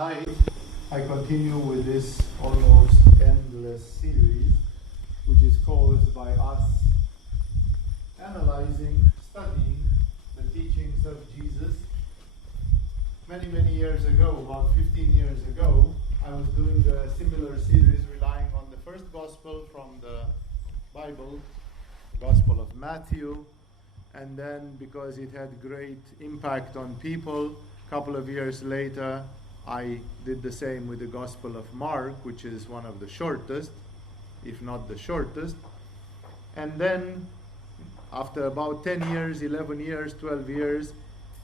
Tonight I continue with this almost endless series, which is caused by us analyzing, studying the teachings of Jesus. Many years ago, about 15 years ago, I was doing a similar series relying on the first gospel from the Bible, the Gospel of Matthew, and then because it had great impact on people, a couple of years later I did the same with the Gospel of Mark, which is one of the shortest, if not the shortest. And then after about 10 years, 11 years, 12 years,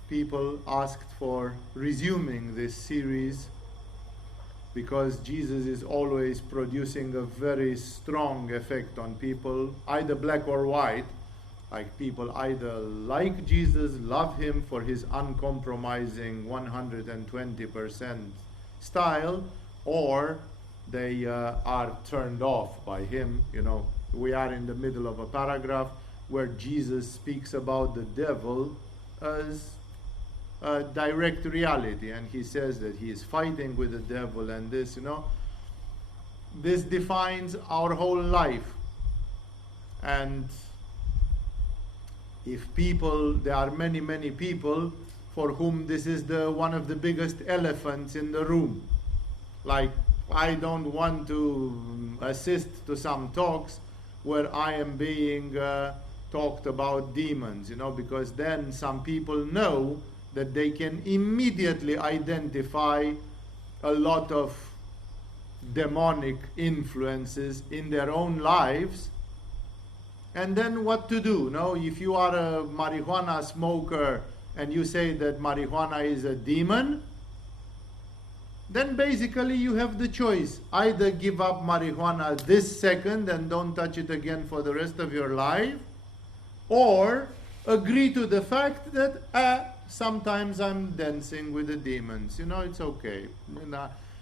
people asked for resuming this series because Jesus is always producing a very strong effect on people, either black or white. Like people either like Jesus, love him for his uncompromising 120% style, or they are turned off by him. You know, we are in the middle of a paragraph where Jesus speaks about the devil as a direct reality, and he says that he is fighting with the devil, and this, this defines our whole life. And if people, there are many people for whom this is one of the biggest elephants in the room. Like, I don't want to assist to some talks where I am being talked about demons, because then some people know that they can immediately identify a lot of demonic influences in their own lives. And then what to do? If you are a marijuana smoker and you say that marijuana is a demon, then basically you have the choice. Either give up marijuana this second and don't touch it again for the rest of your life, or agree to the fact that sometimes I'm dancing with the demons. It's okay.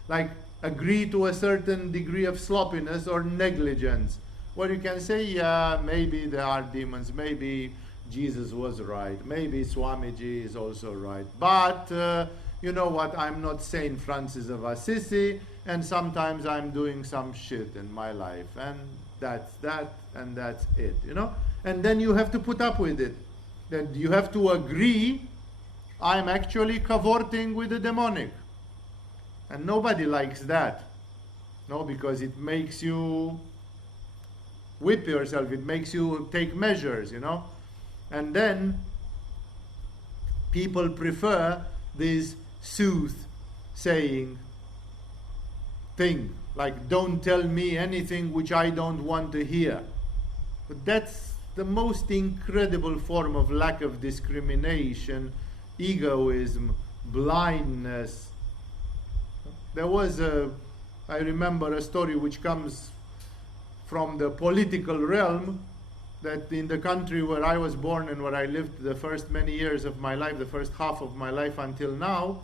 Like, agree to a certain degree of sloppiness or negligence, where you can say, yeah, maybe there are demons, maybe Jesus was right, maybe Swamiji is also right, but you know what, I'm not Saint Francis of Assisi, and sometimes I'm doing some shit in my life, and that's that, and that's it, and then you have to put up with it. Then you have to agree, I'm actually cavorting with the demonic, and nobody likes that, because it makes you whip yourself, it makes you take measures, and then people prefer this soothsaying thing, like, don't tell me anything which I don't want to hear. But that's the most incredible form of lack of discrimination, egoism, blindness. There was I remember a story which comes from the political realm, that in the country where I was born and where I lived the first many years of my life, the first half of my life until now,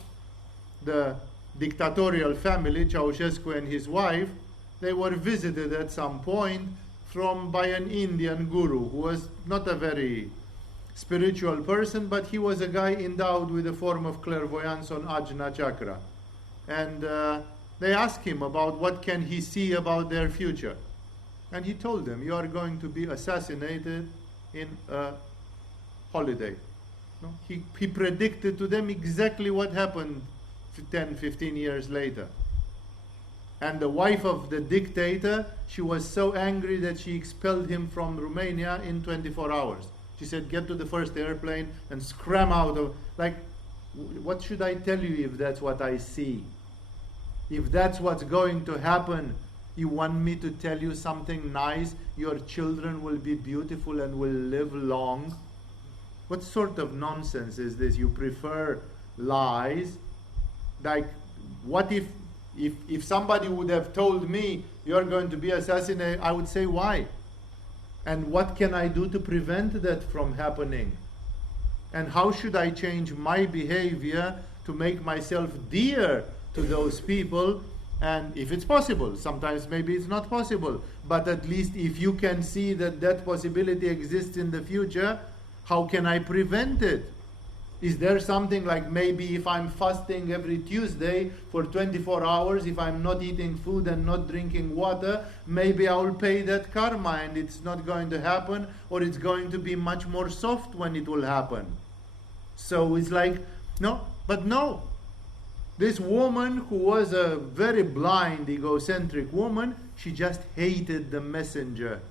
the dictatorial family, Ceausescu and his wife, they were visited at some point by an Indian guru who was not a very spiritual person, but he was a guy endowed with a form of clairvoyance on Ajna chakra. And they asked him about what can he see about their future. And he told them, you are going to be assassinated in a holiday. He predicted to them exactly what happened 10, 15 years later. And the wife of the dictator, she was so angry that she expelled him from Romania in 24 hours. She said, get to the first airplane and scram out of... Like, what should I tell you if that's what I see? If that's what's going to happen, you want me to tell you something nice? Your children will be beautiful and will live long? What sort of nonsense is this? You prefer lies? Like, what if somebody would have told me you're going to be assassinated, I would say, why? And what can I do to prevent that from happening? And how should I change my behavior to make myself dear to those people? And if it's possible, sometimes maybe it's not possible, but at least if you can see that possibility exists in the future, how can I prevent it? Is there something like maybe if I'm fasting every Tuesday for 24 hours, if I'm not eating food and not drinking water, maybe I will pay that karma and it's not going to happen, or it's going to be much more soft when it will happen. So it's like, no, but no. This woman who was a very blind, egocentric woman, she just hated the messenger.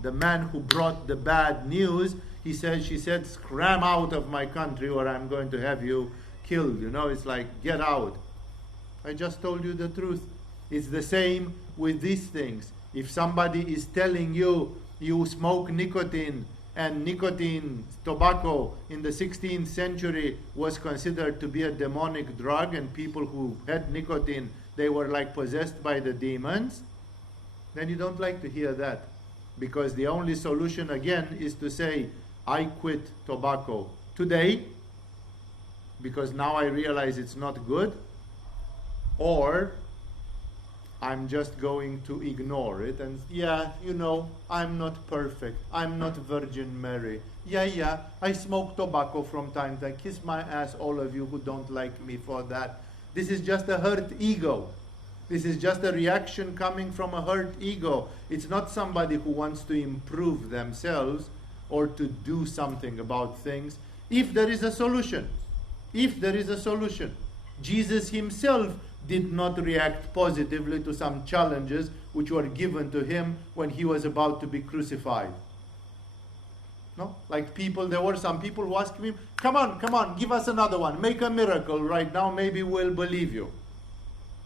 The man who brought the bad news, she said, scram out of my country or I'm going to have you killed. It's like, get out. I just told you the truth. It's the same with these things. If somebody is telling you, you smoke nicotine, and nicotine, tobacco, in the 16th century was considered to be a demonic drug, and people who had nicotine, they were like possessed by the demons, then you don't like to hear that. Because the only solution again is to say, I quit tobacco today, because now I realize it's not good, or I'm just going to ignore it and, I'm not perfect. I'm not Virgin Mary. I smoke tobacco from time to time. Kiss my ass, all of you who don't like me for that. This is just a hurt ego. This is just a reaction coming from a hurt ego. It's not somebody who wants to improve themselves or to do something about things. If there is a solution, Jesus himself did not react positively to some challenges which were given to him when he was about to be crucified. No? Like there were some people who asked him, come on, give us another one. Make a miracle right now, maybe we'll believe you.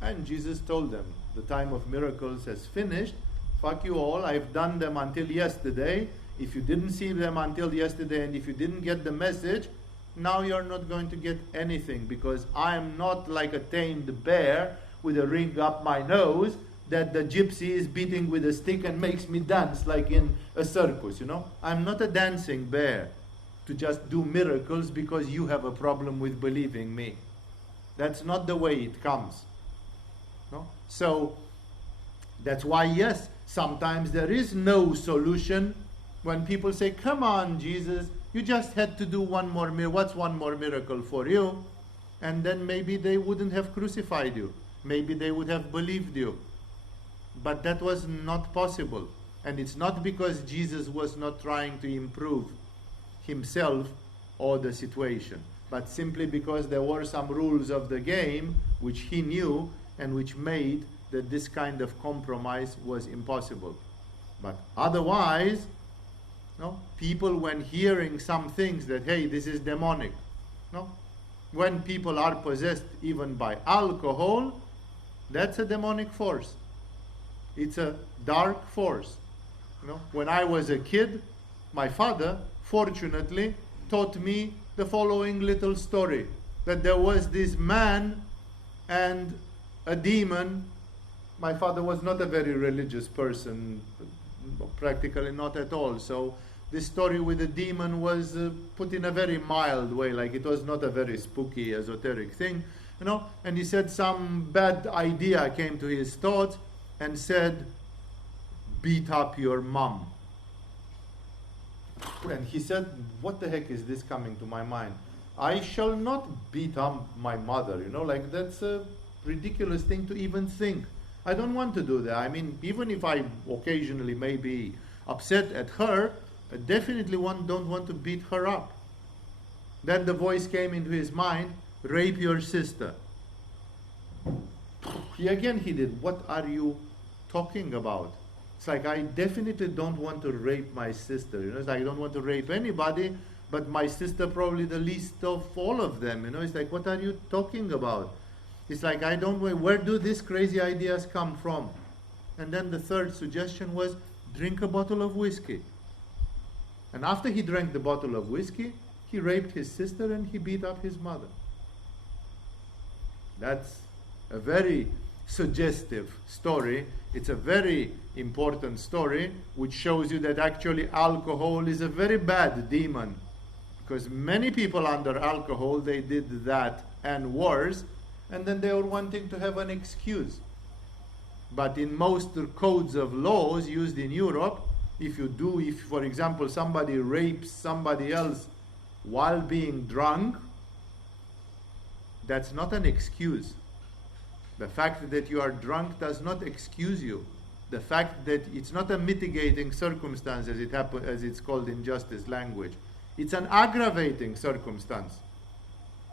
And Jesus told them, the time of miracles has finished. Fuck you all, I've done them until yesterday. If you didn't see them until yesterday and if you didn't get the message, now you're not going to get anything, because I am not like a tamed bear with a ring up my nose that the gypsy is beating with a stick and makes me dance like in a circus, I'm not a dancing bear to just do miracles because you have a problem with believing me. That's not the way it comes. No? So that's why, yes, sometimes there is no solution. When people say, come on, Jesus, you just had to do one more miracle. What's one more miracle for you? And then maybe they wouldn't have crucified you. Maybe they would have believed you. But that was not possible. And it's not because Jesus was not trying to improve himself or the situation, but simply because there were some rules of the game which he knew and which made that this kind of compromise was impossible. But otherwise, people, when hearing some things that, hey, this is demonic, when people are possessed even by alcohol, that's a demonic force. It's a dark force. When I was a kid, my father, fortunately, taught me the following little story, that there was this man and a demon. My father was not a very religious person, practically not at all, so this story with the demon was put in a very mild way, like it was not a very spooky, esoteric thing, and he said some bad idea came to his thoughts and said, beat up your mom. And he said, what the heck is this coming to my mind? I shall not beat up my mother, like that's a ridiculous thing to even think. I don't want to do that. I mean, even if I occasionally may be upset at her, I definitely don't want to beat her up. Then the voice came into his mind, rape your sister. He did. What are you talking about? It's like, I definitely don't want to rape my sister. It's like, I don't want to rape anybody, but my sister probably the least of all of them. It's like, what are you talking about? It's like, where do these crazy ideas come from? And then the third suggestion was, drink a bottle of whiskey. And after he drank the bottle of whiskey, he raped his sister and he beat up his mother. That's a very suggestive story. It's a very important story which shows you that actually alcohol is a very bad demon. Because many people under alcohol, they did that and worse, and then they were wanting to have an excuse. But in most codes of laws used in Europe, if for example somebody rapes somebody else while being drunk, that's not an excuse. The fact that you are drunk does not excuse you. The fact that it's not a mitigating circumstance, as it's called in justice language. It's an aggravating circumstance.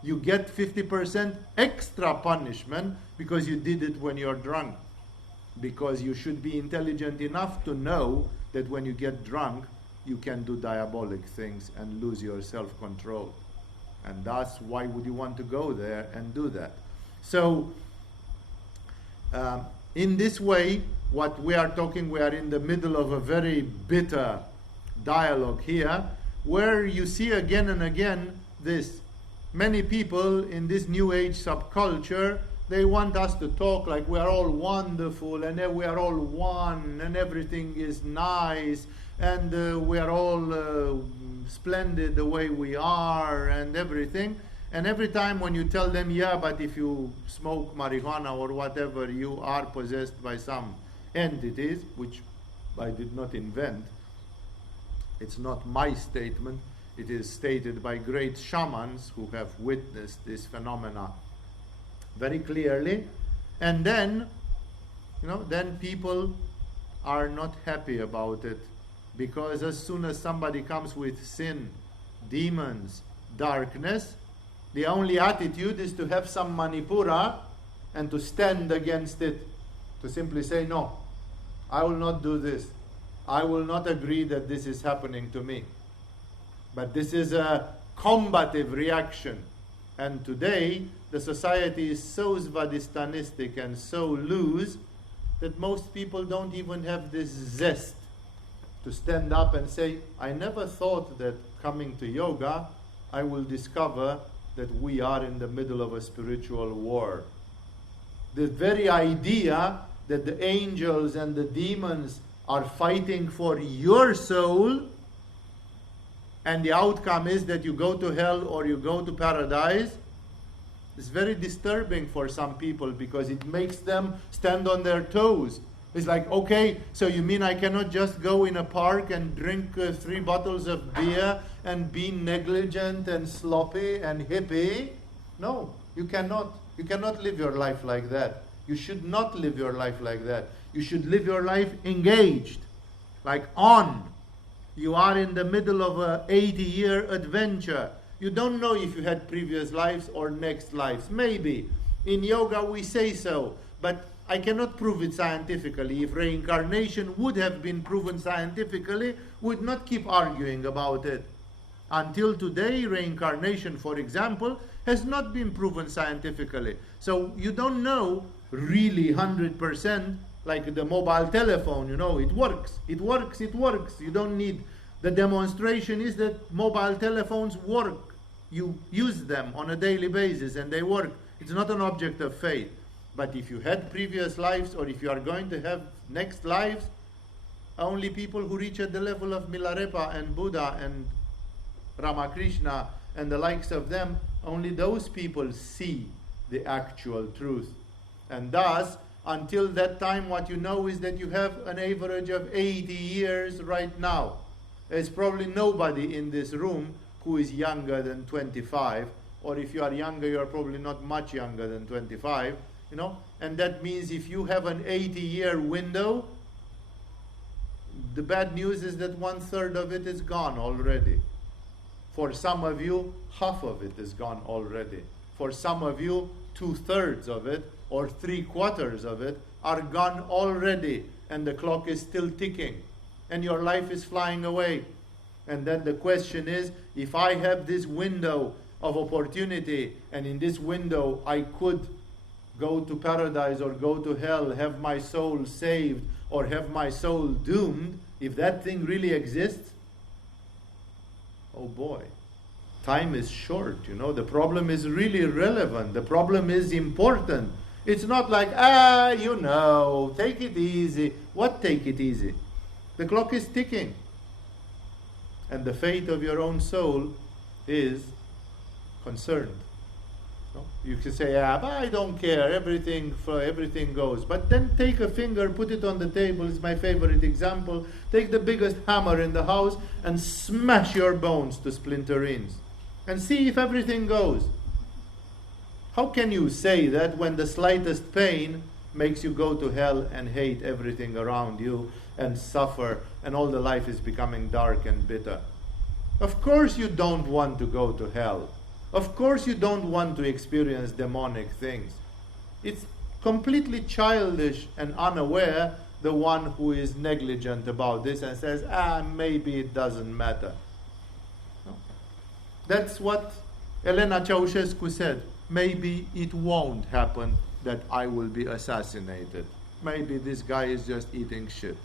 You get 50% extra punishment because you did it when you're drunk. Because you should be intelligent enough to know that when you get drunk, you can do diabolic things and lose your self-control. And that's why would you want to go there and do that? So, in this way, what we are talking, we are in the middle of a very bitter dialogue here, where you see again and again this. Many people in this New Age subculture, they want us to talk like we are all wonderful and we are all one and everything is nice and we are all splendid the way we are and everything. And every time when you tell them, yeah, but if you smoke marijuana or whatever, you are possessed by some entities, which I did not invent. It's not my statement. It is stated by great shamans who have witnessed this phenomena very clearly. And then, then people are not happy about it. Because as soon as somebody comes with sin, demons, darkness, the only attitude is to have some manipura and to stand against it. To simply say, no, I will not do this. I will not agree that this is happening to me. But this is a combative reaction. And today, the society is so svadistanistic and so loose that most people don't even have this zest to stand up and say, I never thought that coming to yoga, I will discover that we are in the middle of a spiritual war. The very idea that the angels and the demons are fighting for your soul, and the outcome is that you go to hell or you go to paradise, is very disturbing for some people because it makes them stand on their toes. It's like, okay, so you mean I cannot just go in a park and drink 3 bottles of beer and be negligent and sloppy and hippie? No, you cannot. You cannot live your life like that. You should not live your life like that. You should live your life engaged, like on. You are in the middle of a 80-year adventure. You don't know if you had previous lives or next lives. Maybe. In yoga we say so, but I cannot prove it scientifically. If reincarnation would have been proven scientifically, we would not keep arguing about it. Until today, reincarnation, for example, has not been proven scientifically. So you don't know really 100%, like the mobile telephone, it works, it works, it works. You don't need, the demonstration is that mobile telephones work. You use them on a daily basis and they work. It's not an object of faith. But if you had previous lives or if you are going to have next lives, only people who reach at the level of Milarepa and Buddha and Ramakrishna and the likes of them, only those people see the actual truth. And thus, until that time, what you know is that you have an average of 80 years right now. There's probably nobody in this room who is younger than 25, or if you are younger, you are probably not much younger than 25, and that means if you have an 80-year window, the bad news is that 1/3 of it is gone already. For some of you, half of it is gone already. For some of you, 2/3 of it or 3/4 of it are gone already, and the clock is still ticking, and your life is flying away. And then the question is, if I have this window of opportunity, and in this window I could go to paradise or go to hell, have my soul saved or have my soul doomed, if that thing really exists, oh boy, time is short, the problem is really relevant, the problem is important. It's not like, take it easy. What take it easy? The clock is ticking. And the fate of your own soul is concerned. No? You can say, but I don't care, everything goes. But then take a finger, put it on the table, it's my favorite example. Take the biggest hammer in the house and smash your bones to splinterings. and see if everything goes. How can you say that when the slightest pain makes you go to hell and hate everything around you and suffer, and all the life is becoming dark and bitter? Of course you don't want to go to hell. Of course you don't want to experience demonic things. It's completely childish and unaware, the one who is negligent about this and says, maybe it doesn't matter. No? That's what Elena Ceausescu said. Maybe it won't happen that I will be assassinated. Maybe this guy is just eating shit.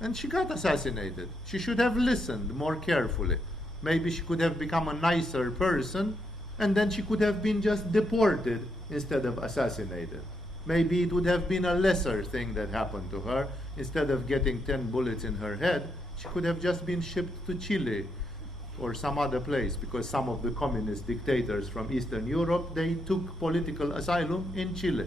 And she got assassinated. She should have listened more carefully. Maybe she could have become a nicer person, and then she could have been just deported instead of assassinated. Maybe it would have been a lesser thing that happened to her. Instead of getting 10 bullets in her head, she could have just been shipped to Chile or some other place, because some of the communist dictators from Eastern Europe, they took political asylum in Chile.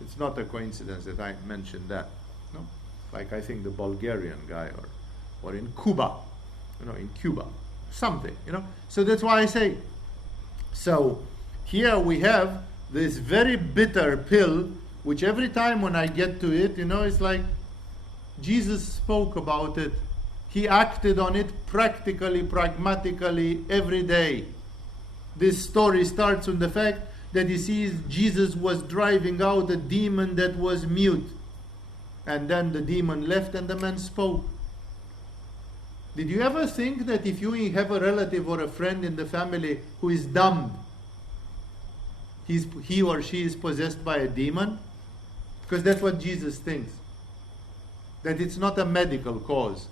It's not a coincidence that I mentioned that. No? Like I think the Bulgarian guy, or in Cuba, in Cuba, something, So that's why I say, so here we have this very bitter pill, which every time when I get to it, it's like Jesus spoke about it. He acted on it practically, pragmatically every day. This story starts with the fact that he sees Jesus was driving out a demon that was mute. And then the demon left and the man spoke. Did you ever think that if you have a relative or a friend in the family who is dumb, he or she is possessed by a demon? Because that's what Jesus thinks. That it's not a medical cause.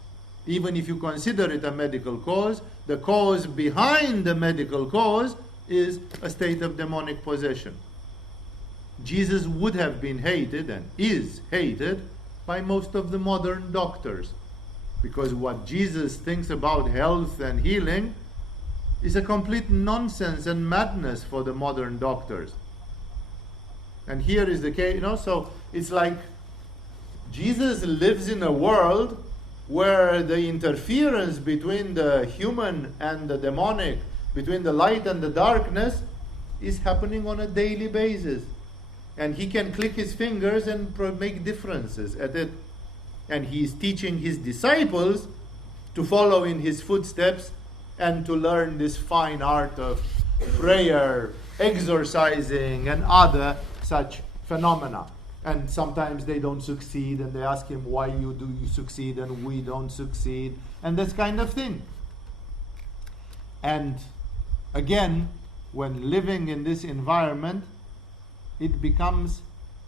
Even if you consider it a medical cause, the cause behind the medical cause is a state of demonic possession. Jesus would have been hated and is hated by most of the modern doctors. Because what Jesus thinks about health and healing is a complete nonsense and madness for the modern doctors. And here is the case, so it's like Jesus lives in a world where the interference between the human and the demonic, between the light and the darkness, is happening on a daily basis. And he can click his fingers and make differences at it. And he is teaching his disciples to follow in his footsteps and to learn this fine art of prayer, exorcising, and other such phenomena. And sometimes they don't succeed, and they ask him, why do you succeed and we don't succeed? And this kind of thing. And again, when living in this environment, it becomes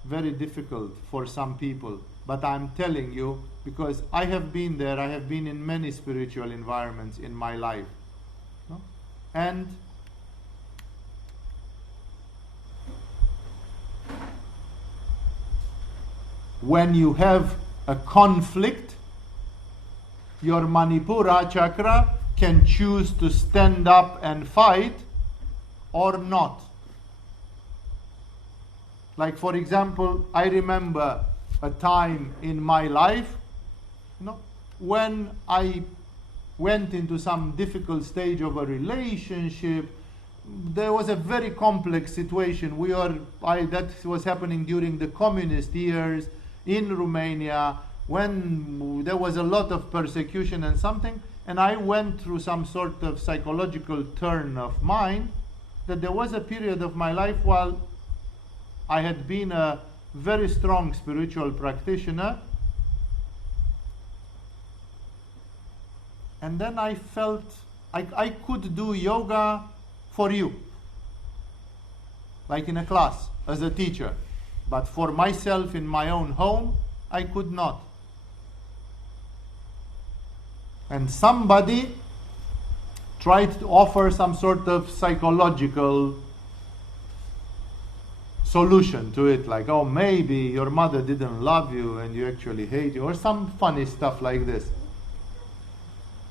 very difficult for some people. But I'm telling you, because I have been there, I have been in many spiritual environments in my life. No? And when you have a conflict, your Manipura chakra can choose to stand up and fight or not. Like, for example, I remember a time in my life, when I went into some difficult stage of a relationship. There was a very complex situation. That was happening during the communist years in Romania, when there was a lot of persecution and something, and I went through some sort of psychological turn of mind, that there was a period of my life while I had been a very strong spiritual practitioner, and then I felt I could do yoga for you, like in a class, as a teacher. But for myself in my own home, I could not. And somebody tried to offer some sort of psychological solution to it, like, oh, maybe your mother didn't love you and you actually hate you, or some funny stuff like this,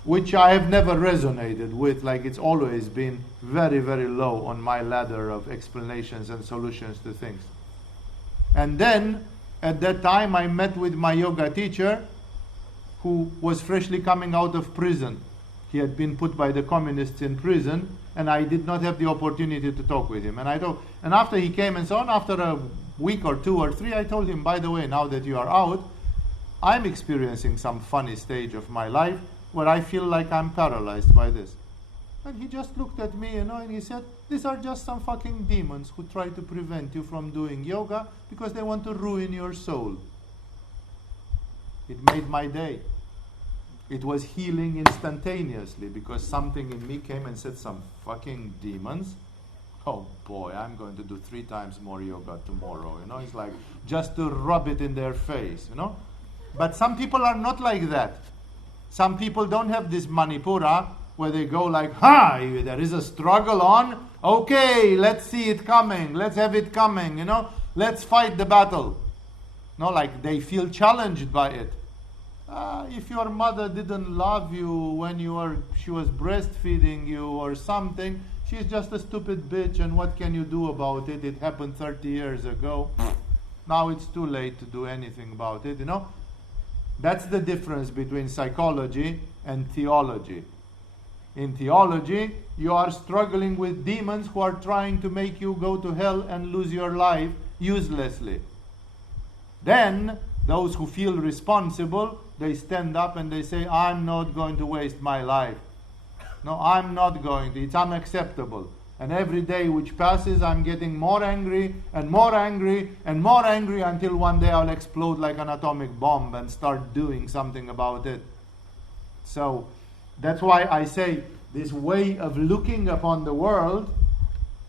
which I have never resonated with. Like, it's always been very, very low on my ladder of explanations and solutions to things. And then, at that time, I met with my yoga teacher, who was freshly coming out of prison. He had been put by the communists in prison, and I did not have the opportunity to talk with him. And after he came and so on, after a week or 2 or 3, I told him, by the way, now that you are out, I'm experiencing some funny stage of my life where I feel like I'm paralyzed by this. And he just looked at me, and he said, these are just some fucking demons who try to prevent you from doing yoga because they want to ruin your soul. It made my day. It was healing instantaneously because something in me came and said, some fucking demons. Oh boy, I'm going to do 3 times more yoga tomorrow. It's like just to rub it in their face, But some people are not like that. Some people don't have this Manipura where they go like, there is a struggle on. Okay, let's see it coming. Let's have it coming, Let's fight the battle. No, like they feel challenged by it. If your mother didn't love you when she was breastfeeding you or something, she's just a stupid bitch, and what can you do about it? It happened 30 years ago. Now it's too late to do anything about it, That's the difference between psychology and theology. In theology, you are struggling with demons who are trying to make you go to hell and lose your life uselessly. Then, those who feel responsible, they stand up and they say, I'm not going to waste my life. No, I'm not going to. It's unacceptable. And every day which passes, I'm getting more angry and more angry and more angry until one day I'll explode like an atomic bomb and start doing something about it. So, that's why I say this way of looking upon the world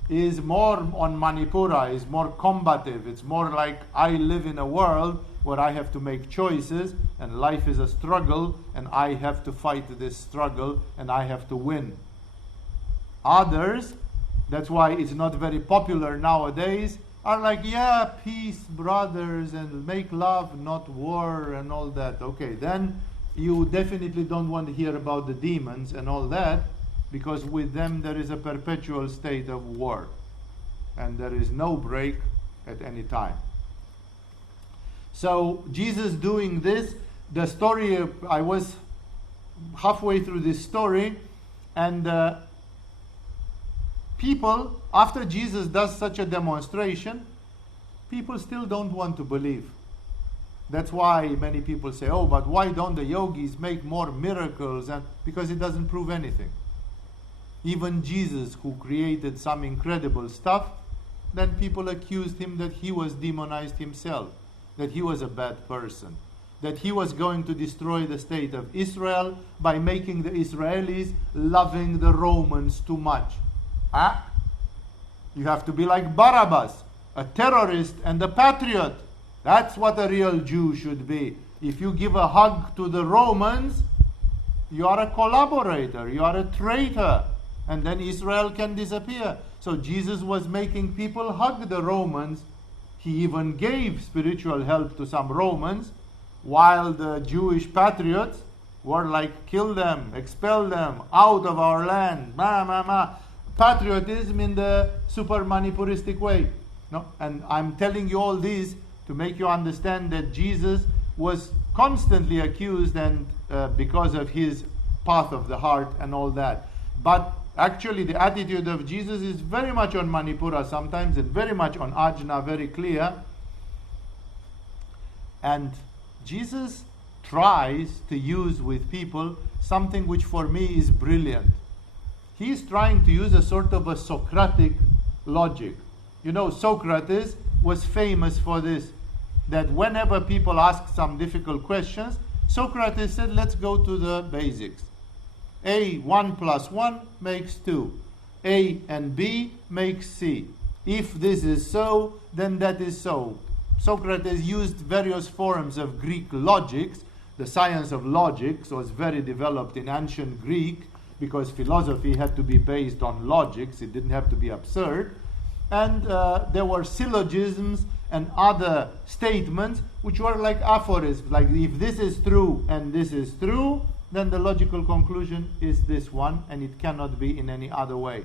is more on Manipura, is more combative. It's more like I live in a world where I have to make choices and life is a struggle and I have to fight this struggle and I have to win. Others, that's why it's not very popular nowadays, are like, yeah, peace, brothers, and make love, not war, and all that. Okay, then you definitely don't want to hear about the demons and all that, because with them there is a perpetual state of war. And there is no break at any time. So Jesus doing this, the story, I was halfway through this story, and people, after Jesus does such a demonstration, people still don't want to believe. That's why many people say, oh, but why don't the yogis make more miracles? And because it doesn't prove anything. Even Jesus, who created some incredible stuff, then people accused him that he was demonized himself, that he was a bad person, that he was going to destroy the state of Israel by making the Israelis loving the Romans too much. You have to be like Barabbas, a terrorist and a patriot. That's what a real Jew should be. If you give a hug to the Romans, you are a collaborator, you are a traitor, and then Israel can disappear. So Jesus was making people hug the Romans. He even gave spiritual help to some Romans, while the Jewish patriots were like, kill them, expel them, out of our land, patriotism in the super manipuristic way. No? And I'm telling you all this to make you understand that Jesus was constantly accused, and because of his path of the heart and all that. But actually the attitude of Jesus is very much on Manipura sometimes, and very much on Ajna, very clear. And Jesus tries to use with people something which for me is brilliant. He's trying to use a sort of a Socratic logic. Socrates was famous for this, that whenever people ask some difficult questions, Socrates said, let's go to the basics. A, 1 plus 1 makes 2. A and B makes C. If this is so, then that is so. Socrates used various forms of Greek logics. The science of logics was very developed in ancient Greek, because philosophy had to be based on logics. It didn't have to be absurd. And there were syllogisms and other statements which were like aphorisms, like if this is true and this is true, then the logical conclusion is this one, and it cannot be in any other way.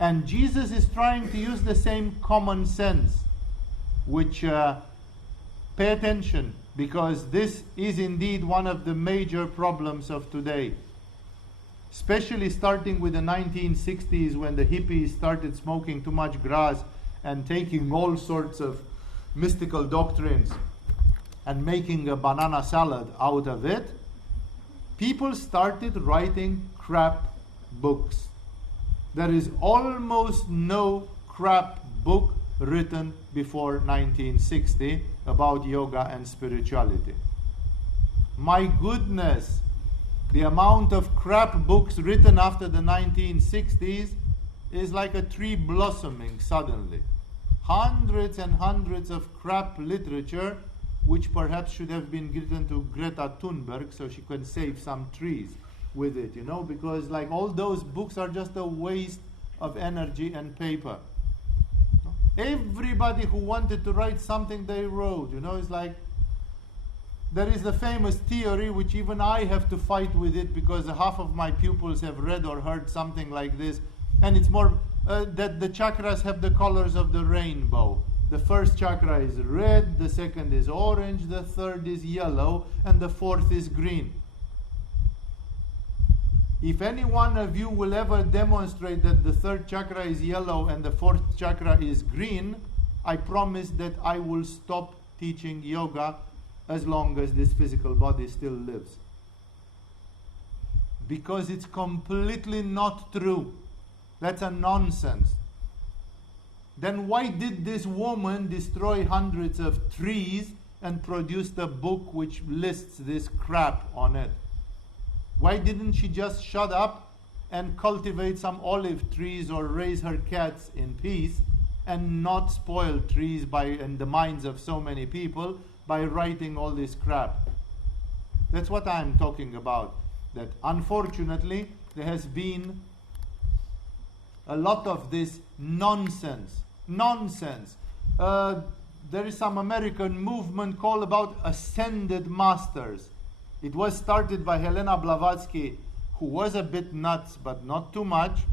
And Jesus is trying to use the same common sense, which pay attention, because this is indeed one of the major problems of today. especially starting with the 1960s when the hippies started smoking too much grass and taking all sorts of mystical doctrines and making a banana salad out of it, people started writing crap books. There is almost no crap book written before 1960 about yoga and spirituality. My goodness, the amount of crap books written after the 1960s is like a tree blossoming suddenly. Hundreds and hundreds of crap literature, which perhaps should have been given to Greta Thunberg so she could save some trees with it, because like all those books are just a waste of energy and paper. Everybody who wanted to write something, they wrote. It's like there is the famous theory, which even I have to fight with it because half of my pupils have read or heard something like this, and it's more that the chakras have the colors of the rainbow. The first chakra is red, the second is orange, the third is yellow, and the fourth is green. If any one of you will ever demonstrate that the third chakra is yellow and the fourth chakra is green, I promise that I will stop teaching yoga as long as this physical body still lives. Because it's completely not true. That's a nonsense. Then why did this woman destroy hundreds of trees and produce a book which lists this crap on it? Why didn't she just shut up and cultivate some olive trees or raise her cats in peace and not spoil trees in the minds of so many people by writing all this crap? That's what I'm talking about. That unfortunately there has been a lot of this nonsense. There is some American movement called about ascended masters. It was started by Helena Blavatsky, who was a bit nuts, but not too much.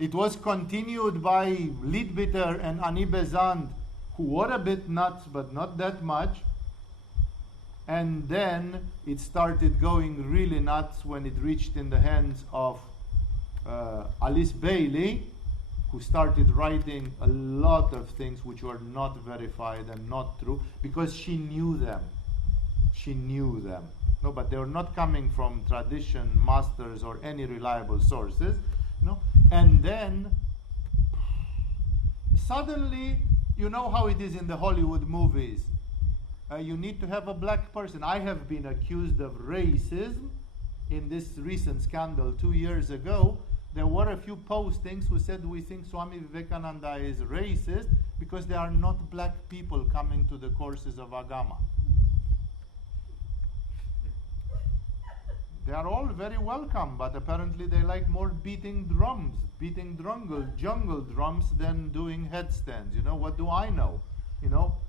It was continued by Leadbitter and Annie Besant, who were a bit nuts, but not that much. And then it started going really nuts when it reached in the hands of Alice Bailey, who started writing a lot of things which were not verified and not true, because she knew them. No, but they were not coming from tradition, masters, or any reliable sources. And then suddenly, you know how it is in the Hollywood movies. You need to have a black person. I have been accused of racism in this recent scandal 2 years ago. There were a few postings who said we think Swami Vivekananda is racist because there are not black people coming to the courses of Agama. They are all very welcome, but apparently they like more beating jungle drums than doing headstands. What do I know?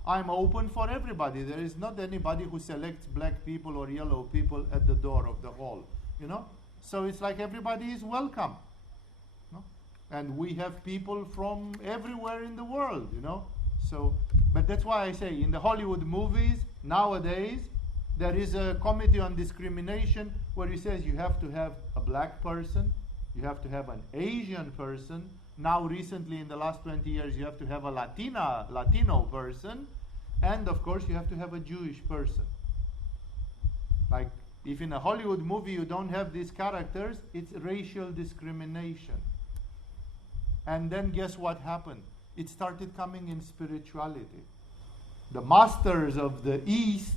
I'm open for everybody. There is not anybody who selects black people or yellow people at the door of the hall. So it's like everybody is welcome. And we have people from everywhere in the world, So, but that's why I say in the Hollywood movies nowadays, there is a committee on discrimination where it says you have to have a black person, you have to have an Asian person. Now recently in the last 20 years you have to have a Latino person, and of course you have to have a Jewish person. Like if in a Hollywood movie you don't have these characters, it's racial discrimination. And then guess what happened? It started coming in spirituality. The masters of the East,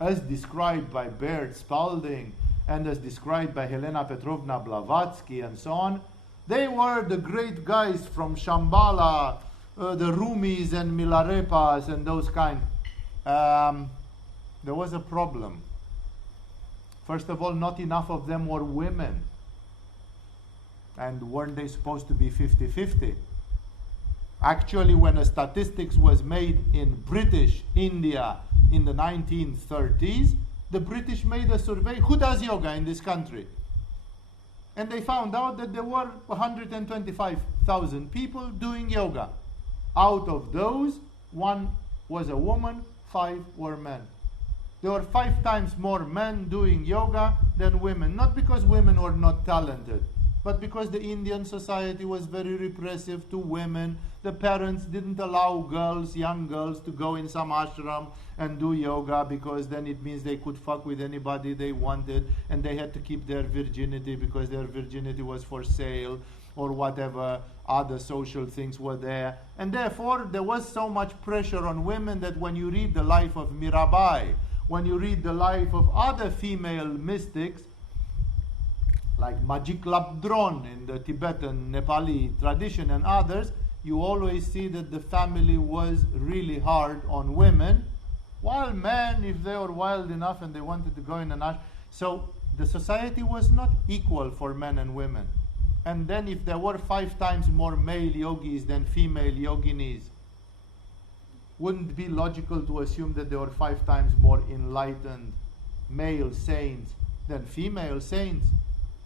as described by Baird Spalding and as described by Helena Petrovna Blavatsky and so on, they were the great guys from Shambhala, the Rumis and Milarepas and those kind. There was a problem. First of all, not enough of them were women. And weren't they supposed to be 50-50? Actually, when a statistics was made in British India in the 1930s, the British made a survey, who does yoga in this country? And they found out that there were 125,000 people doing yoga. Out of those, 1 was a woman, 5 were men. There were 5 times more men doing yoga than women. Not because women were not talented, but because the Indian society was very repressive to women. The parents didn't allow girls, young girls, to go in some ashram and do yoga, because then it means they could fuck with anybody they wanted, and they had to keep their virginity because their virginity was for sale, or whatever other social things were there. And therefore there was so much pressure on women that when you read the life of Mirabai, when you read the life of other female mystics, like Majik Labdron in the Tibetan, Nepali tradition and others, you always see that the family was really hard on women, while men, if they were wild enough and they wanted to go in an ashram. So the society was not equal for men and women. And then if there were 5 times more male yogis than female yoginis, wouldn't it be logical to assume that there were 5 times more enlightened male saints than female saints?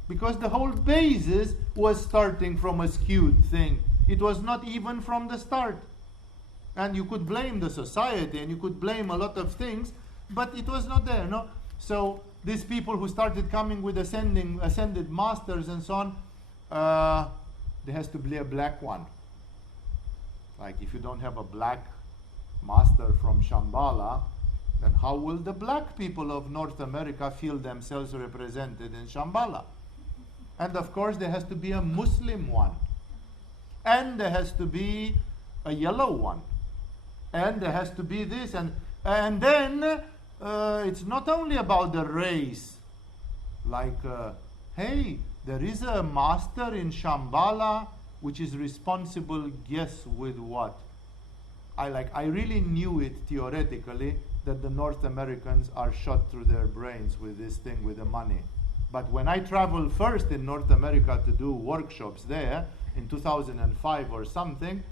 Because the whole basis was starting from a skewed thing. It was not even from the start. And you could blame the society and you could blame a lot of things, but it was not there, no? So these people who started coming with ascended masters and so on, there has to be a black one. Like if you don't have a black master from Shambhala, then how will the black people of North America feel themselves represented in Shambhala? And of course there has to be a Muslim one. And there has to be a yellow one. And there has to be this. And then it's not only about the race. Like, hey, there is a master in Shambhala which is responsible, guess with what? I really knew it theoretically that the North Americans are shot through their brains with this thing, with the money. But when I traveled first in North America to do workshops there in 2005 or something,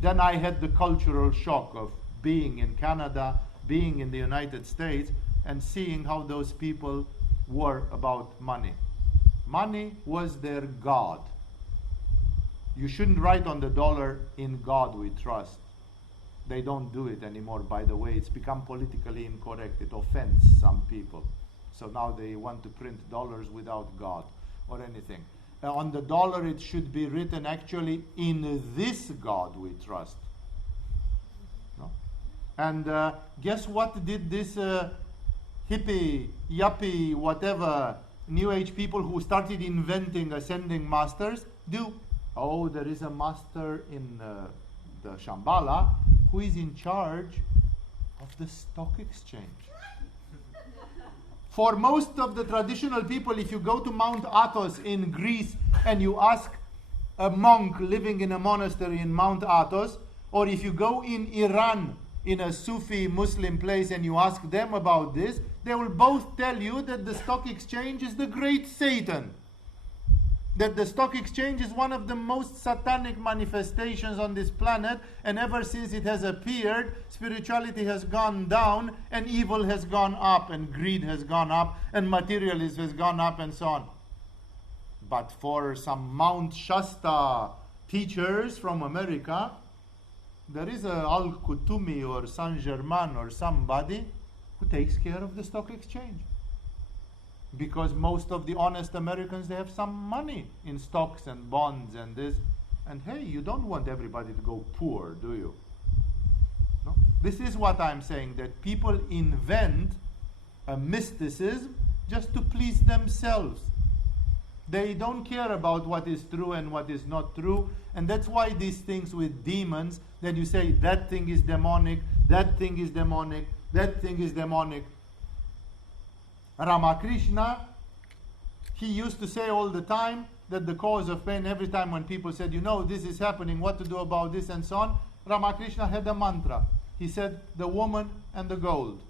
then I had the cultural shock of being in Canada, being in the United States, and seeing how those people were about money. Money was their God. You shouldn't write on the dollar, "In God we trust." They don't do it anymore, by the way. It's become politically incorrect. It offends some people. So now they want to print dollars without God or anything. On the dollar it should be written actually, "In this God we trust." No? And guess what did this hippie, yuppie, whatever, New Age people who started inventing ascending masters do? Oh, there is a master in the Shambhala who is in charge of the stock exchange. For most of the traditional people, if you go to Mount Athos in Greece and you ask a monk living in a monastery in Mount Athos, or if you go in Iran in a Sufi Muslim place and you ask them about this, they will both tell you that the stock exchange is the great Satan. That the stock exchange is one of the most satanic manifestations on this planet, and ever since it has appeared, spirituality has gone down and evil has gone up and greed has gone up and materialism has gone up and so on. But for some Mount Shasta teachers from America, there is a Al-Kutumi or Saint-Germain or somebody who takes care of the stock exchange. Because most of the honest Americans, they have some money in stocks and bonds and this. And hey, you don't want everybody to go poor, do you? No? This is what I'm saying, that people invent a mysticism just to please themselves. They don't care about what is true and what is not true. And that's why these things with demons, that you say that thing is demonic, that thing is demonic, that thing is demonic. Ramakrishna, he used to say all the time that the cause of pain, every time when people said, this is happening, what to do about this and so on, Ramakrishna had a mantra. He said, the woman and the gold.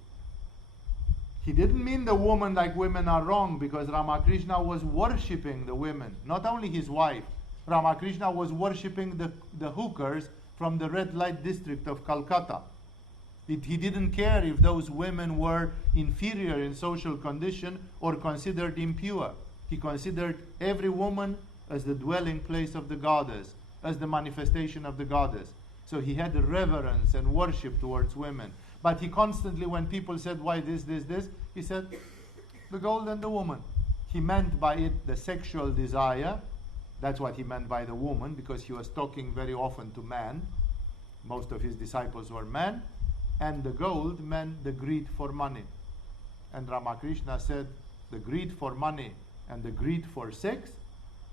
He didn't mean the woman like women are wrong, because Ramakrishna was worshipping the women, not only his wife. Ramakrishna was worshipping the hookers from the red light district of Calcutta. He didn't care if those women were inferior in social condition or considered impure. He considered every woman as the dwelling place of the goddess, as the manifestation of the goddess. So he had reverence and worship towards women. But he constantly, when people said, why this, he said, the gold and the woman. He meant by it the sexual desire. That's what he meant by the woman, because he was talking very often to men. Most of his disciples were men. And the gold meant the greed for money. And Ramakrishna said, the greed for money and the greed for sex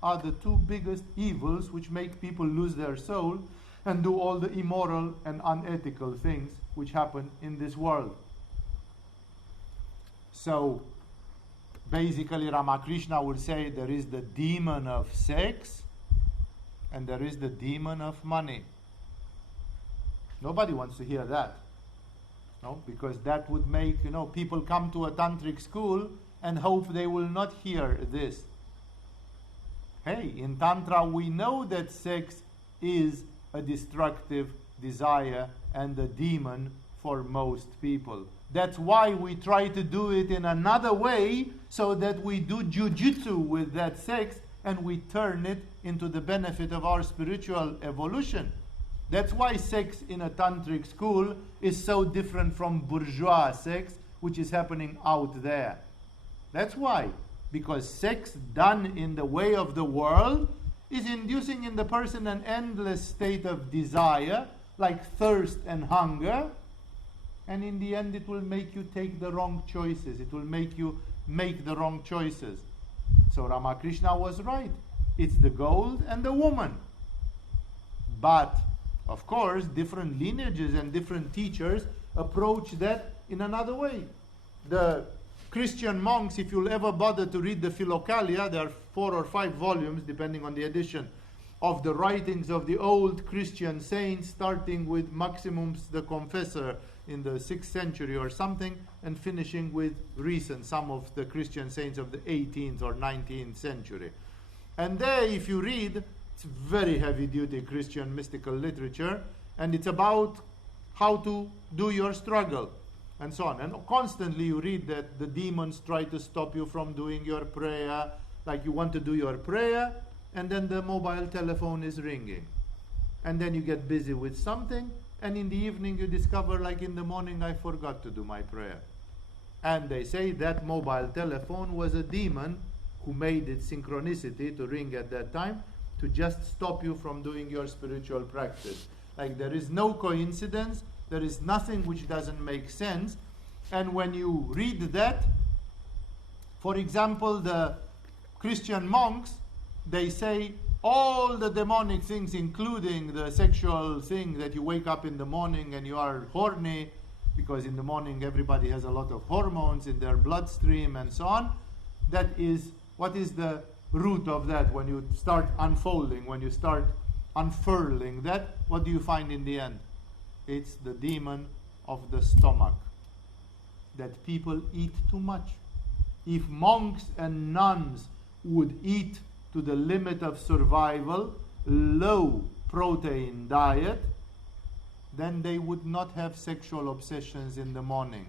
are the two biggest evils which make people lose their soul and do all the immoral and unethical things which happen in this world. So, basically Ramakrishna would say there is the demon of sex and there is the demon of money. Nobody wants to hear that. No, because that would make, people come to a tantric school and hope they will not hear this. Hey, in Tantra we know that sex is a destructive desire and a demon for most people. That's why we try to do it in another way, so that we do jujitsu with that sex and we turn it into the benefit of our spiritual evolution. That's why sex in a tantric school is so different from bourgeois sex, which is happening out there. That's why. Because sex done in the way of the world is inducing in the person an endless state of desire, like thirst and hunger, and in the end it will make you take the wrong choices. It will make you make the wrong choices. So Ramakrishna was right. It's the gold and the woman. But, of course, different lineages and different teachers approach that in another way. The Christian monks, if you'll ever bother to read the Philokalia, there are 4 or 5 volumes, depending on the edition, of the writings of the old Christian saints, starting with Maximus the Confessor in the 6th century or something, and finishing with recent, some of the Christian saints of the 18th or 19th century. And there, if you read, it's very heavy-duty Christian mystical literature, and it's about how to do your struggle, and so on. And constantly you read that the demons try to stop you from doing your prayer, like you want to do your prayer, and then the mobile telephone is ringing. And then you get busy with something, and in the evening you discover, like in the morning, I forgot to do my prayer. And they say that mobile telephone was a demon who made its synchronicity to ring at that time, to just stop you from doing your spiritual practice. Like there is no coincidence, there is nothing which doesn't make sense. And when you read that, for example, the Christian monks, they say all the demonic things, including the sexual thing that you wake up in the morning and you are horny, because in the morning everybody has a lot of hormones in their bloodstream and so on. That is, what is the root of that? When you start unfolding, when you start unfurling that, what do you find in the end? It's the demon of the stomach. That people eat too much. If monks and nuns would eat to the limit of survival, low protein diet, then they would not have sexual obsessions in the morning.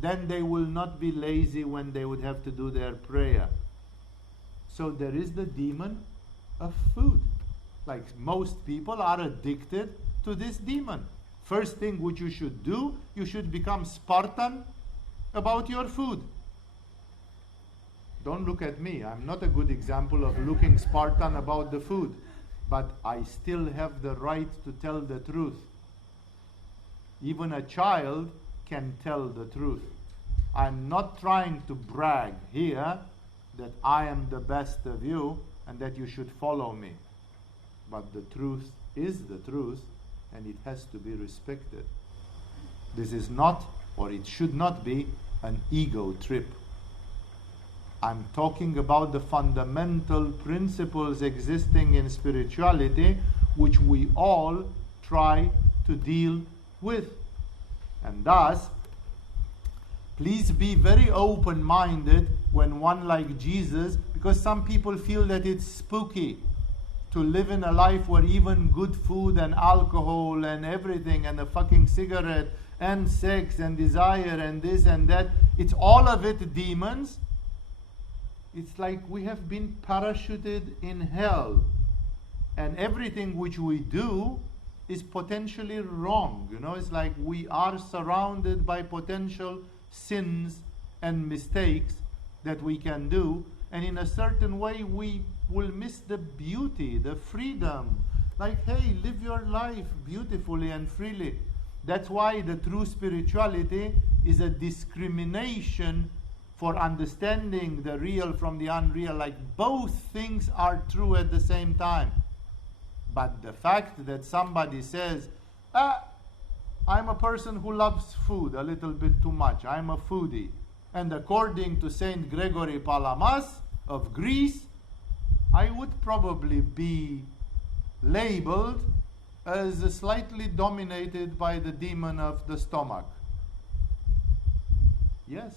Then they will not be lazy when they would have to do their prayer. So there is the demon of food. Like most people are addicted to this demon. First thing which you should do, you should become Spartan about your food. Don't look at me. I'm not a good example of looking Spartan about the food. But I still have the right to tell the truth. Even a child can tell the truth. I'm not trying to brag here that I am the best of you and that you should follow me. But the truth is the truth, and it has to be respected. This is not, or it should not be, an ego trip. I'm talking about the fundamental principles existing in spirituality, which we all try to deal with. And thus, please be very open-minded when one like Jesus, because some people feel that it's spooky to live in a life where even good food and alcohol and everything and a fucking cigarette and sex and desire and this and that, it's all of it demons. It's like we have been parachuted in hell, and everything which we do is potentially wrong. It's like we are surrounded by potential sins and mistakes that we can do, and in a certain way we will miss the beauty, the freedom. Like, hey, live your life beautifully and freely. That's why the true spirituality is a discrimination for understanding the real from the unreal. Like, both things are true at the same time. But the fact that somebody says, I'm a person who loves food a little bit too much, I'm a foodie, and according to Saint Gregory Palamas of Greece, I would probably be labeled as slightly dominated by the demon of the stomach. Yes.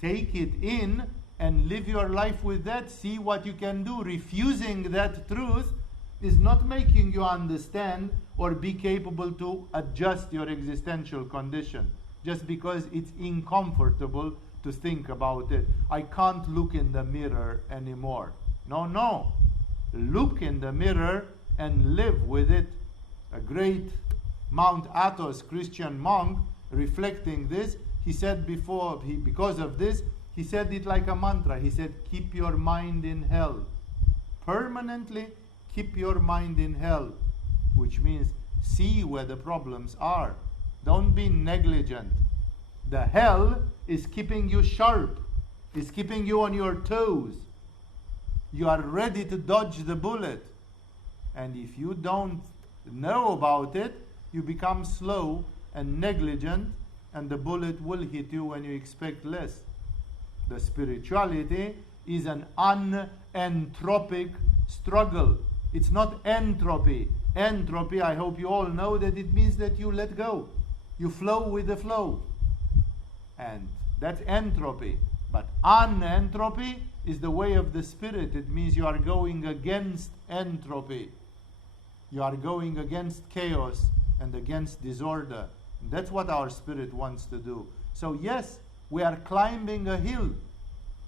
Take it in and live your life with that. See what you can do. Refusing that truth is not making you understand or be capable to adjust your existential condition, just because it's uncomfortable to think about it. I can't look in the mirror anymore. No. Look in the mirror and live with it. A great Mount Athos Christian monk, reflecting this, he said because of this, he said it like a mantra. He said, keep your mind in hell. Permanently keep your mind in hell, which means see where the problems are. Don't be negligent. The hell is keeping you sharp, is keeping you on your toes. You are ready to dodge the bullet. And if you don't know about it, you become slow and negligent, and the bullet will hit you when you expect less. The spirituality is an unentropic struggle. It's not entropy. Entropy, I hope you all know that it means that you let go. You flow with the flow. And that's entropy. But unentropy is the way of the spirit. It means you are going against entropy. You are going against chaos and against disorder. That's what our spirit wants to do. So yes, we are climbing a hill.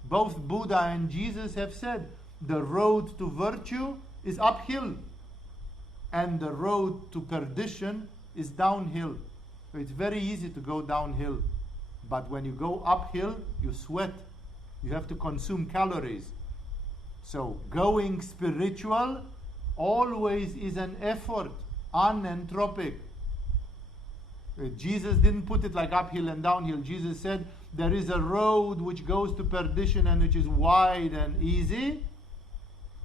Both Buddha and Jesus have said the road to virtue is uphill and the road to perdition is downhill. So it's very easy to go downhill. But when you go uphill, you sweat. You have to consume calories. So going spiritual always is an effort, unentropic. Jesus didn't put it like uphill and downhill. Jesus said there is a road which goes to perdition and which is wide and easy,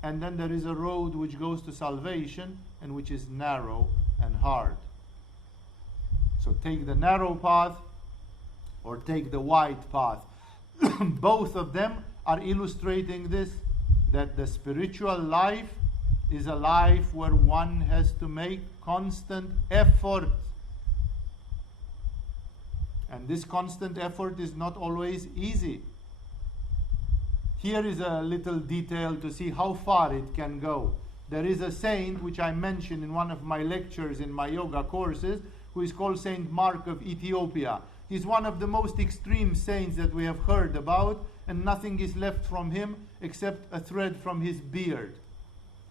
and then there is a road which goes to salvation and which is narrow and hard. So take the narrow path or take the wide path. Both of them are illustrating this, that the spiritual life is a life where one has to make constant effort. And this constant effort is not always easy. Here is a little detail to see how far it can go. There is a saint which I mentioned in one of my lectures in my yoga courses, who is called Saint Mark of Ethiopia. He's one of the most extreme saints that we have heard about, and nothing is left from him except a thread from his beard,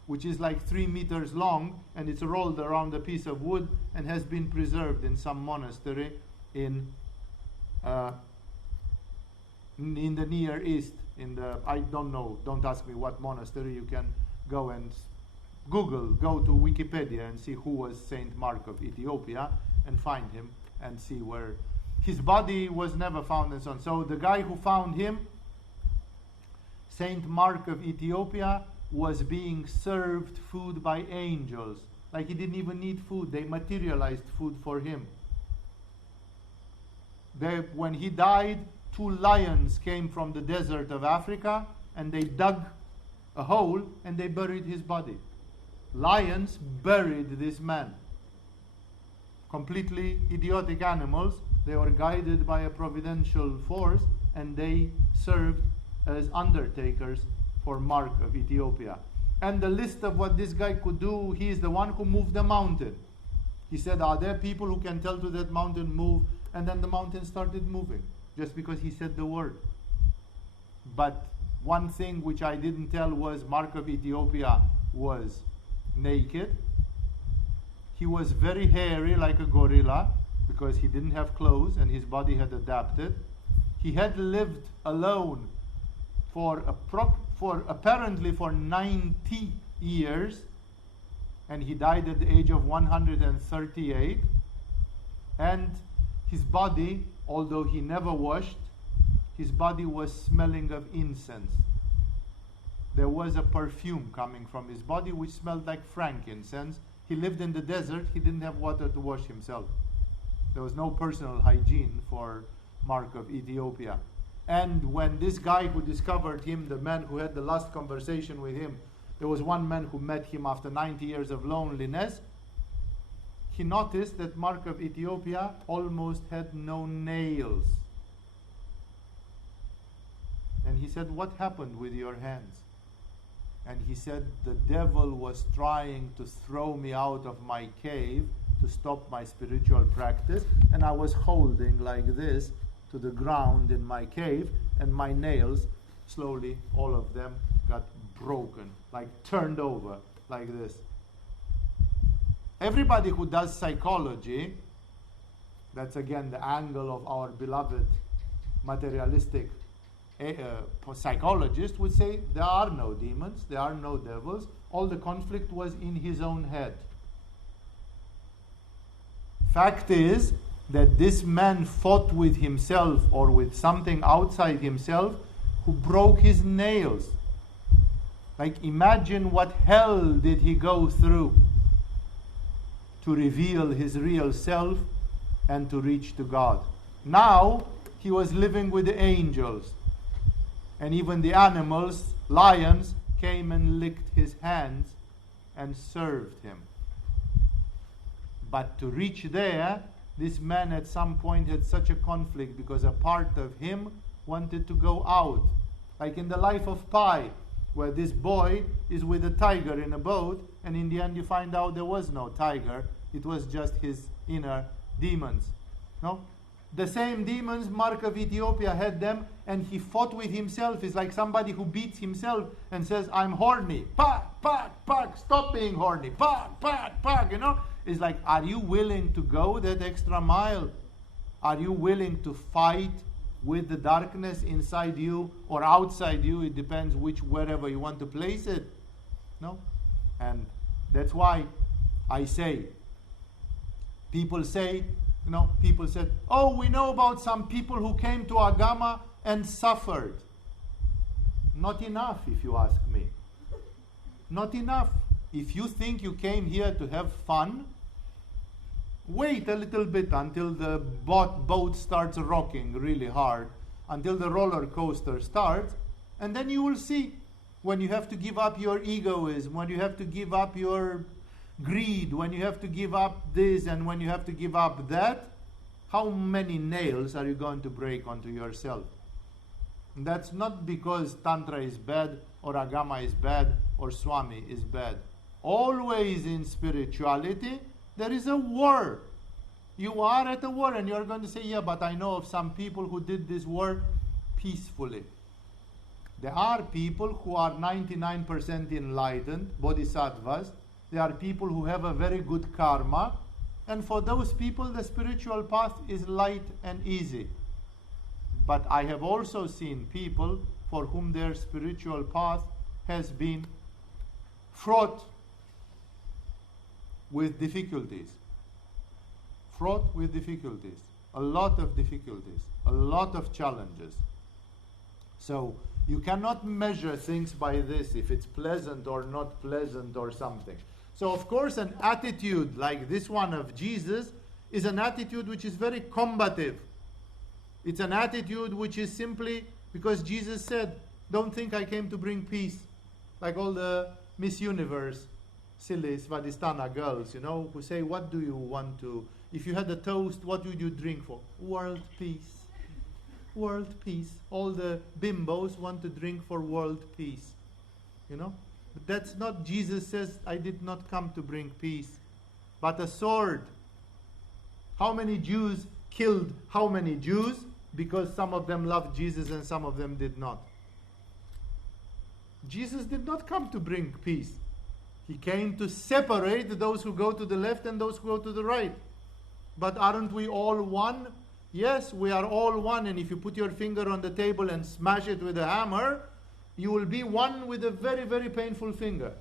which is like 3 meters long, and it's rolled around a piece of wood and has been preserved in some monastery in the Near East. I don't know, don't ask me what monastery. You can go and go to Wikipedia and see who was Saint Mark of Ethiopia and find him and see where his body was never found and so on. So the guy who found him, Saint Mark of Ethiopia, was being served food by angels. Like he didn't even need food. They materialized food for him. When he died, 2 lions came from the desert of Africa and they dug a hole and they buried his body. Lions buried this man. Completely idiotic animals. They were guided by a providential force and they served as undertakers for Mark of Ethiopia. And the list of what this guy could do, he is the one who moved the mountain. He said, are there people who can tell to that mountain move? And then the mountain started moving, just because he said the word. But one thing which I didn't tell was Mark of Ethiopia was naked. He was very hairy like a gorilla because he didn't have clothes and his body had adapted. He had lived alone for apparently for 90 years, and he died at the age of 138. And his body, although he never washed, his body was smelling of incense. There was a perfume coming from his body which smelled like frankincense. He lived in the desert. He didn't have water to wash himself. There was no personal hygiene for Mark of Ethiopia. And when this guy who discovered him, the man who had the last conversation with him, there was one man who met him after 90 years of loneliness. He noticed that Mark of Ethiopia almost had no nails. And he said, "What happened with your hands?" And he said, "The devil was trying to throw me out of my cave to stop my spiritual practice, and I was holding like this to the ground in my cave, and my nails, slowly, all of them got broken, like turned over, like this." Everybody who does psychology, that's again the angle of our beloved materialistic psychologist, would say there are no demons, there are no devils. All the conflict was in his own head. Fact is that this man fought with himself or with something outside himself who broke his nails. Like, imagine what hell did he go through to reveal his real self and to reach to God. Now he was living with the angels, and even the animals, lions, came and licked his hands and served him. But to reach there, this man at some point had such a conflict because a part of him wanted to go out. Like in the life of Pi, where this boy is with a tiger in a boat, and in the end you find out there was no tiger, it was just his inner demons. No? The same demons, Mark of Ethiopia had them, and he fought with himself. It's like somebody who beats himself and says, "I'm horny." Pak, pak, pak, stop being horny. Pak, pak, pak, you know? It's like, are you willing to go that extra mile? Are you willing to fight with the darkness inside you or outside you? It depends wherever you want to place it. No? And that's why I say, people say, people said, "Oh, we know about some people who came to Agama and suffered." Not enough, if you ask me. Not enough. If you think you came here to have fun, wait a little bit until the boat starts rocking really hard, until the roller coaster starts, and then you will see when you have to give up your egoism, when you have to give up your greed, when you have to give up this and when you have to give up that, how many nails are you going to break onto yourself? And that's not because Tantra is bad or Agama is bad or Swami is bad. Always in spirituality, there is a war. You are at a war, and you're going to say, "Yeah, but I know of some people who did this war peacefully." There are people who are 99% enlightened, bodhisattvas. There are people who have a very good karma, and for those people the spiritual path is light and easy. But I have also seen people for whom their spiritual path has been fraught with difficulties. Fraught with difficulties. A lot of difficulties. A lot of challenges. So you cannot measure things by this, if it's pleasant or not pleasant or something. So of course an attitude like this one of Jesus is an attitude which is very combative. It's an attitude which is simply because Jesus said, "Don't think I came to bring peace." Like all the Miss Universe, silly Svadhisthana girls, who say, "What do you want to, if you had a toast, what would you drink for?" World peace. World peace. All the bimbos want to drink for world peace. But that's not, Jesus says, "I did not come to bring peace, but a sword." How many Jews killed how many Jews? Because some of them loved Jesus and some of them did not. Jesus did not come to bring peace. He came to separate those who go to the left and those who go to the right. But aren't we all one? Yes, we are all one. And if you put your finger on the table and smash it with a hammer, you will be one with a very, very painful finger.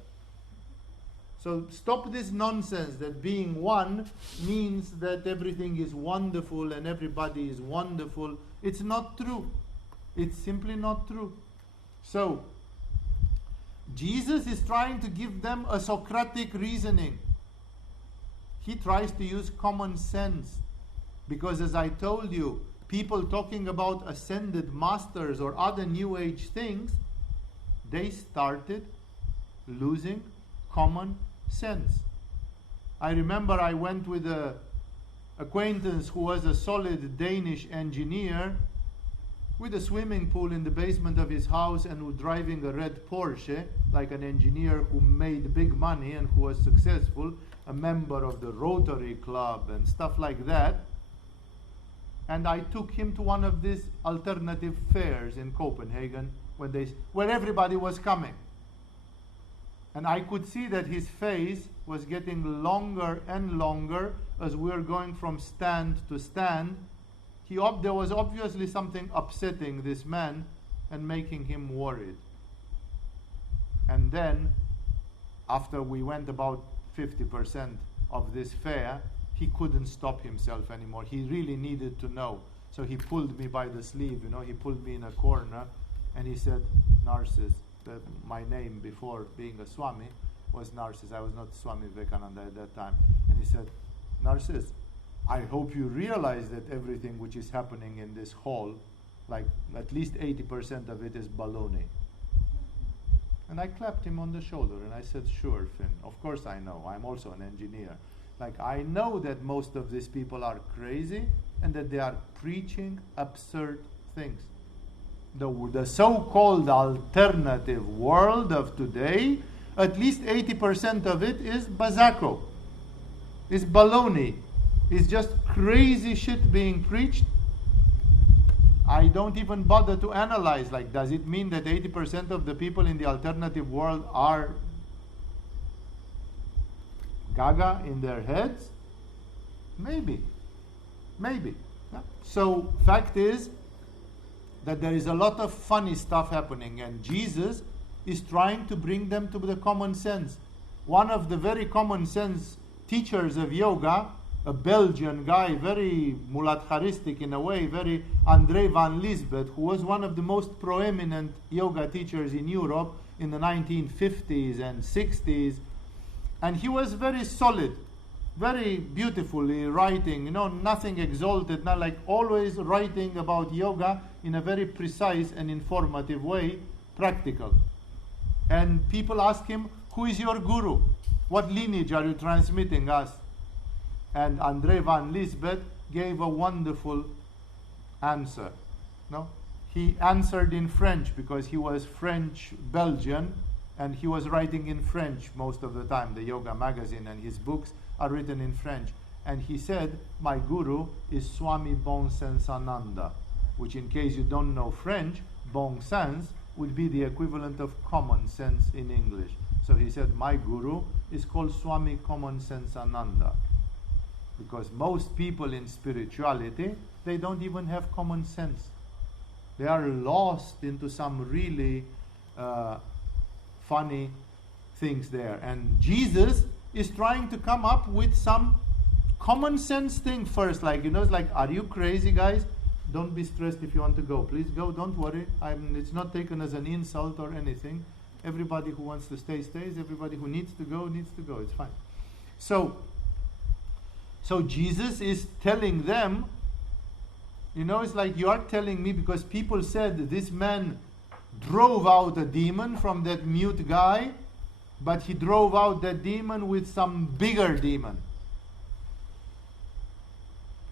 So stop this nonsense that being one means that everything is wonderful and everybody is wonderful. It's not true. It's simply not true. So, Jesus is trying to give them a Socratic reasoning. He tries to use common sense. Because as I told you, people talking about ascended masters or other New Age things, they started losing common sense. I remember I went with an acquaintance who was a solid Danish engineer with a swimming pool in the basement of his house and was driving a red Porsche, like an engineer who made big money and who was successful, a member of the Rotary Club and stuff like that. And I took him to one of these alternative fairs in Copenhagen where everybody was coming. And I could see that his face was getting longer and longer as we were going from stand to stand. There was obviously something upsetting this man and making him worried. And then, after we went about 50% of this fair, he couldn't stop himself anymore. He really needed to know. So he pulled me by the sleeve, he pulled me in a corner and he said, Narcis, my name before being a Swami was Narcis. I was not Swami Vivekananda at that time. And he said, Narcis, I hope you realize that everything which is happening in this hall, like at least 80% of it is baloney. And I clapped him on the shoulder and I said, sure, Finn, of course I know. I'm also an engineer. Like, I know that most of these people are crazy and that they are preaching absurd things. The so-called alternative world of today, at least 80% of it is bazako, is baloney. It's just crazy shit being preached. I don't even bother to analyze, like, does it mean that 80% of the people in the alternative world are gaga in their heads? Maybe. Yeah. So, fact is that there is a lot of funny stuff happening, and Jesus is trying to bring them to the common sense. One of the very common sense teachers of yoga, a Belgian guy, very mulatharistic in a way, very André van Liesbeth, who was one of the most proeminent yoga teachers in Europe in the 1950s and 60s. And he was very solid, very beautifully writing, nothing exalted, not like always writing about yoga in a very precise and informative way, practical. And people ask him, who is your guru? What lineage are you transmitting us? And André van Liesbeth gave a wonderful answer. No? He answered in French because he was French-Belgian and he was writing in French most of the time. The yoga magazine and his books are written in French. And he said, my guru is Swami Bon Sens Ananda, which in case you don't know French, bon sens would be the equivalent of common sense in English. So he said, my guru is called Swami Common Sense Ananda. Because most people in spirituality, they don't even have common sense. They are lost into some really funny things there. And Jesus is trying to come up with some common sense thing first. Like, it's like, are you crazy, guys? Don't be stressed if you want to go. Please go, don't worry. It's not taken as an insult or anything. Everybody who wants to stay, stays. Everybody who needs to go, needs to go. It's fine. So Jesus is telling them, it's like you are telling me, because people said this man drove out a demon from that mute guy, but he drove out that demon with some bigger demon.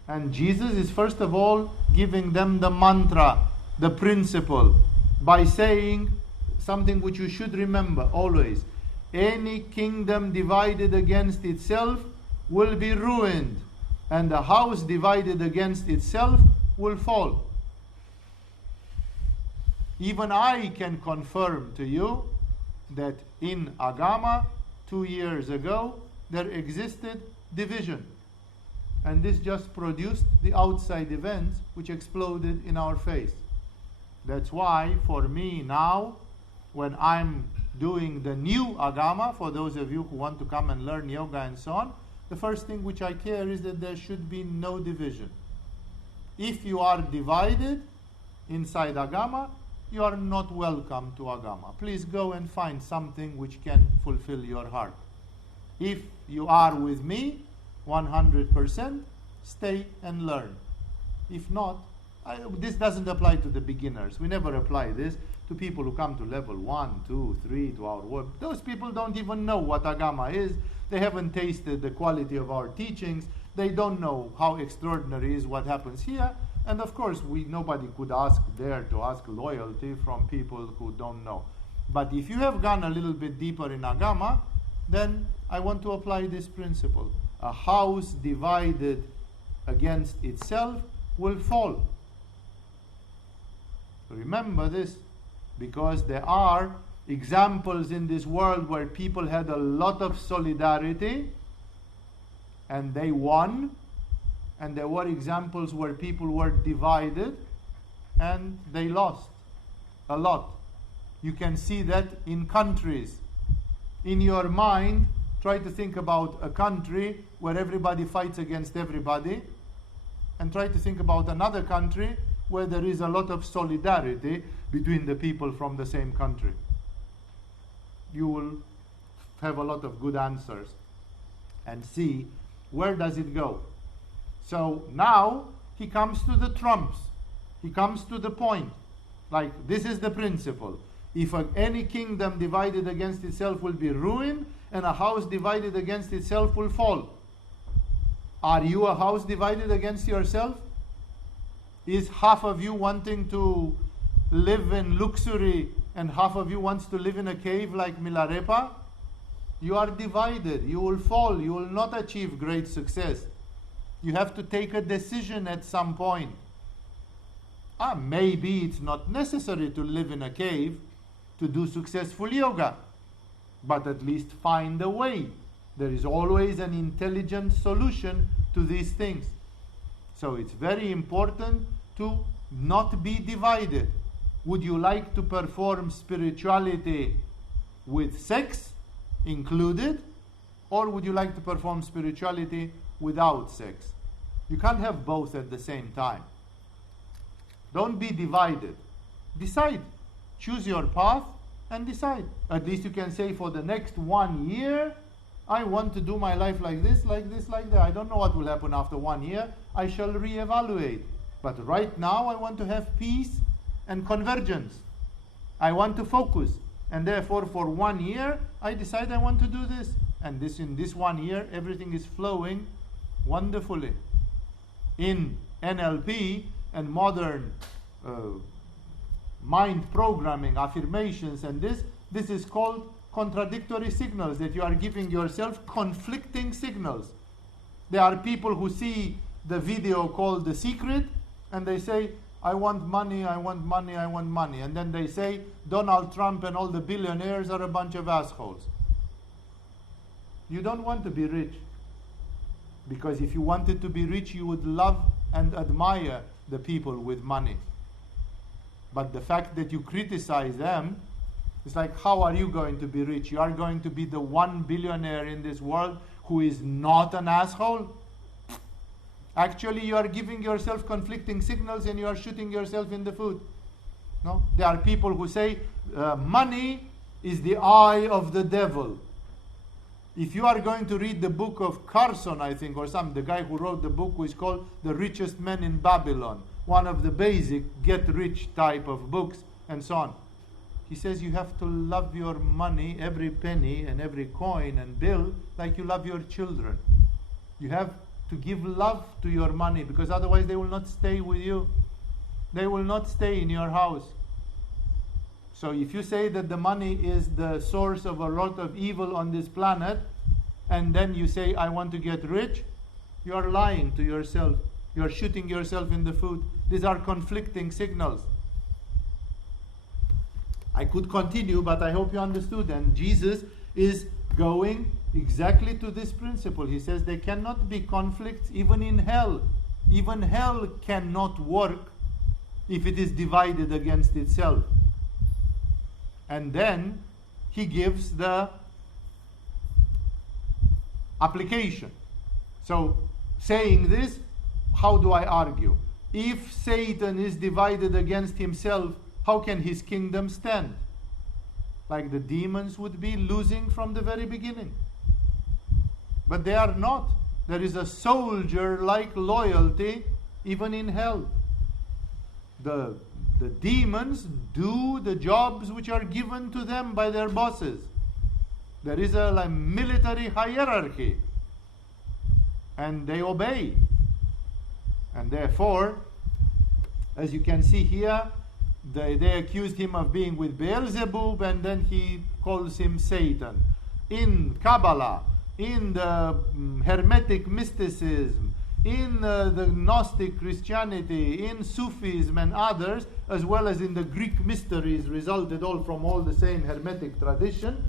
And Jesus is first of all giving them the mantra, the principle, by saying something which you should remember always. Any kingdom divided against itself will be ruined, and a house divided against itself will fall. Even I can confirm to you that in Agama 2 years ago, there existed division. And this just produced the outside events which exploded in our face. That's why, for me now, when I'm doing the new Agama, for those of you who want to come and learn yoga and so on, the first thing which I care is that there should be no division. If you are divided inside Agama, you are not welcome to Agama. Please go and find something which can fulfill your heart. If you are with me, 100%, stay and learn. If not, this doesn't apply to the beginners. We never apply this to people who come to level 1, 2, 3 to our work. Those people don't even know what Agama is. They haven't tasted the quality of our teachings. They don't know how extraordinary is what happens here. And of course, nobody could dare to ask loyalty from people who don't know. But if you have gone a little bit deeper in Agama, then I want to apply this principle. A house divided against itself will fall. Remember this, because there are examples in this world where people had a lot of solidarity and they won, and there were examples where people were divided and they lost a lot. You can see that in countries. In your mind, try to think about a country where everybody fights against everybody, and try to think about another country where there is a lot of solidarity between the people from the same country. You will have a lot of good answers and see where does it go. So now he comes to the trumps. He comes to the point. Like, this is the principle. If any kingdom divided against itself will be ruined, and a house divided against itself will fall. Are you a house divided against yourself? Is half of you wanting to live in luxury and half of you wants to live in a cave like Milarepa? You are divided. You will fall. You will not achieve great success. You have to take a decision at some point. Maybe it's not necessary to live in a cave to do successful yoga, but at least find a way. There is always an intelligent solution to these things. So it's very important to not be divided. Would you like to perform spirituality with sex included, or would you like to perform spirituality without sex? You can't have both at the same time. Don't be divided. Decide. Choose your path and decide. At least you can say, for the next 1 year, I want to do my life like this, like this, like that. I don't know what will happen after 1 year. I shall reevaluate. But right now, I want to have peace and convergence. I want to focus. And therefore, for 1 year, I decide I want to do this. And in this 1 year, everything is flowing wonderfully. In NLP and modern mind programming, affirmations, and this is called contradictory signals, that you are giving yourself conflicting signals. There are people who see the video called The Secret and they say, I want money, I want money, I want money. And then they say, Donald Trump and all the billionaires are a bunch of assholes. You don't want to be rich. Because if you wanted to be rich, you would love and admire the people with money. But the fact that you criticize them, it's like, how are you going to be rich? You are going to be the one billionaire in this world who is not an asshole? Actually, you are giving yourself conflicting signals and you are shooting yourself in the foot. No? There are people who say, money is the eye of the devil. If you are going to read the book of Carson, I think, or the guy who wrote the book who is called The Richest Man in Babylon, one of the basic get-rich type of books, and so on. He says you have to love your money, every penny and every coin and bill, like you love your children. You have to give love to your money, because otherwise they will not stay with you. They will not stay in your house. So if you say that the money is the source of a lot of evil on this planet, and then you say, I want to get rich, you are lying to yourself. You are shooting yourself in the foot. These are conflicting signals. I could continue, but I hope you understood. And Jesus is going exactly to this principle. He says there cannot be conflicts even in hell. Even hell cannot work if it is divided against itself. And then he gives the application. So, saying this, how do I argue? If Satan is divided against himself, how can his kingdom stand? Like the demons would be losing from the very beginning. But they are not. There is a soldier-like loyalty even in hell. The demons do the jobs which are given to them by their bosses. There is a military hierarchy. And they obey. And therefore, as you can see here, they accused him of being with Beelzebub, and then he calls him Satan. In Kabbalah, in the Hermetic mysticism, in the Gnostic Christianity, in Sufism and others, as well as in the Greek mysteries resulted all from all the same Hermetic tradition,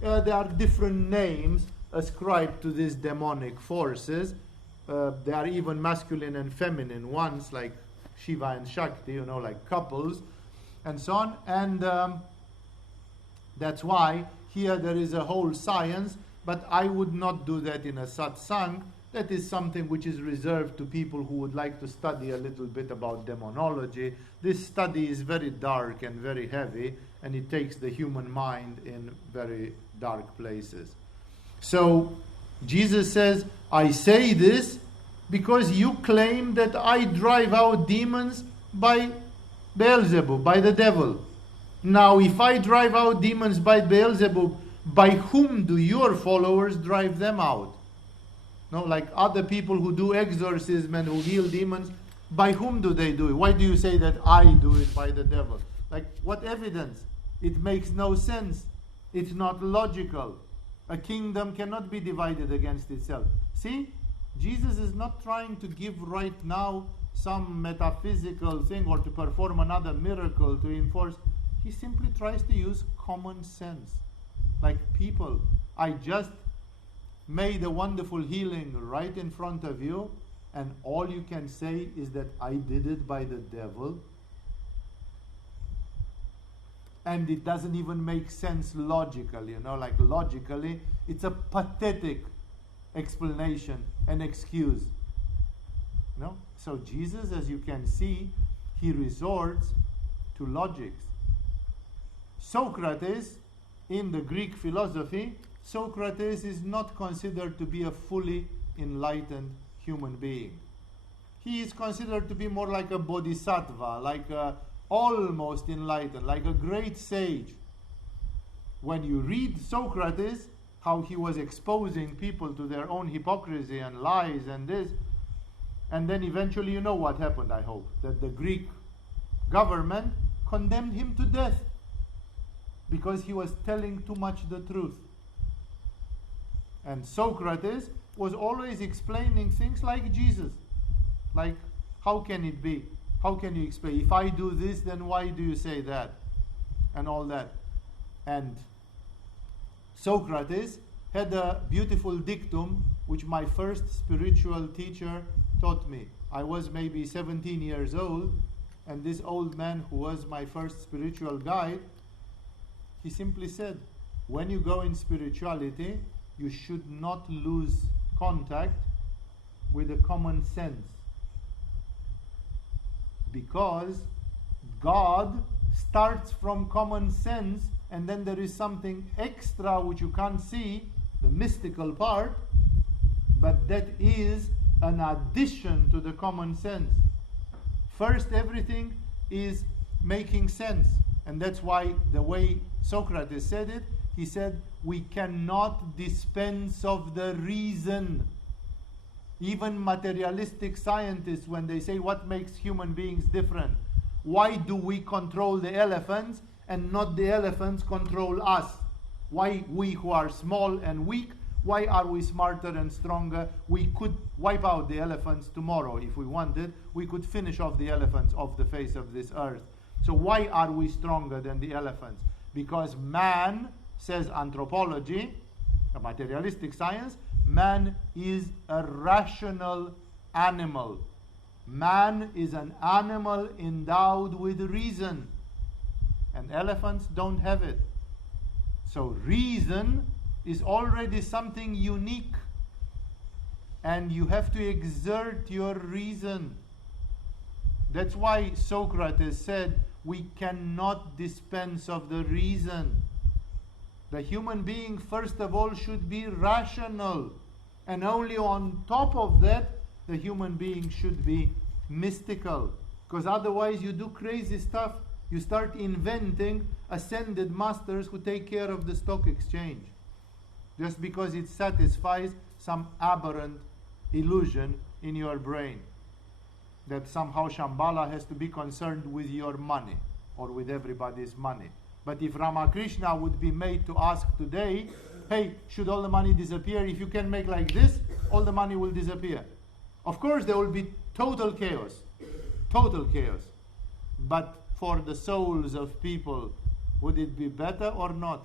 there are different names ascribed to these demonic forces. There are even masculine and feminine ones, like Shiva and Shakti, like couples, and so on. And that's why here there is a whole science, but I would not do that in a satsang. That is something which is reserved to people who would like to study a little bit about demonology. This study is very dark and very heavy, and it takes the human mind in very dark places. So Jesus says, I say this because you claim that I drive out demons by Beelzebub, by the devil. Now, if I drive out demons by Beelzebub, by whom do your followers drive them out? No, like other people who do exorcism and who heal demons, by whom do they do it? Why do you say that I do it by the devil? Like, what evidence? It makes no sense. It's not logical. A kingdom cannot be divided against itself. See, Jesus is not trying to give right now some metaphysical thing or to perform another miracle to enforce. He simply tries to use common sense. Like, people, I just made a wonderful healing right in front of you, and all you can say is that I did it by the devil. And it doesn't even make sense logically, like logically, it's a pathetic explanation and excuse. So Jesus, as you can see, he resorts to logics. Socrates, in the Greek philosophy, Socrates is not considered to be a fully enlightened human being. He is considered to be more like a bodhisattva, like a almost enlightened, like a great sage. When you read Socrates, how he was exposing people to their own hypocrisy and lies and this, and then eventually, what happened, I hope, that the Greek government condemned him to death because he was telling too much the truth. And Socrates was always explaining things like Jesus. Like, how can it be? How can you explain? If I do this, then why do you say that? And all that. And Socrates had a beautiful dictum which my first spiritual teacher taught me. I was maybe 17 years old, and this old man who was my first spiritual guide, he simply said, when you go in spirituality, you should not lose contact with the common sense. Because God starts from common sense, and then there is something extra which you can't see, the mystical part, but that is an addition to the common sense. First, everything is making sense. And that's why the way Socrates said it, he said, we cannot dispense of the reason. Even materialistic scientists, when they say what makes human beings different, why do we control the elephants and not the elephants control us? Why we who are small and weak, why are we smarter and stronger? We could wipe out the elephants tomorrow if we wanted. We could finish off the elephants off the face of this earth. So why are we stronger than the elephants? Because man, says anthropology, a materialistic science, man is a rational animal. Man is an animal endowed with reason, and elephants don't have it. So reason is already something unique, and you have to exert your reason. That's why Socrates said we cannot dispense of the reason. The human being, first of all, should be rational, and only on top of that the human being should be mystical, because otherwise you do crazy stuff. You start inventing ascended masters who take care of the stock exchange just because it satisfies some aberrant illusion in your brain that somehow Shambhala has to be concerned with your money or with everybody's money. But if Ramakrishna would be made to ask today, hey, should all the money disappear? If you can make like this, all the money will disappear. Of course there will be total chaos. Total chaos. But for the souls of people, would it be better or not?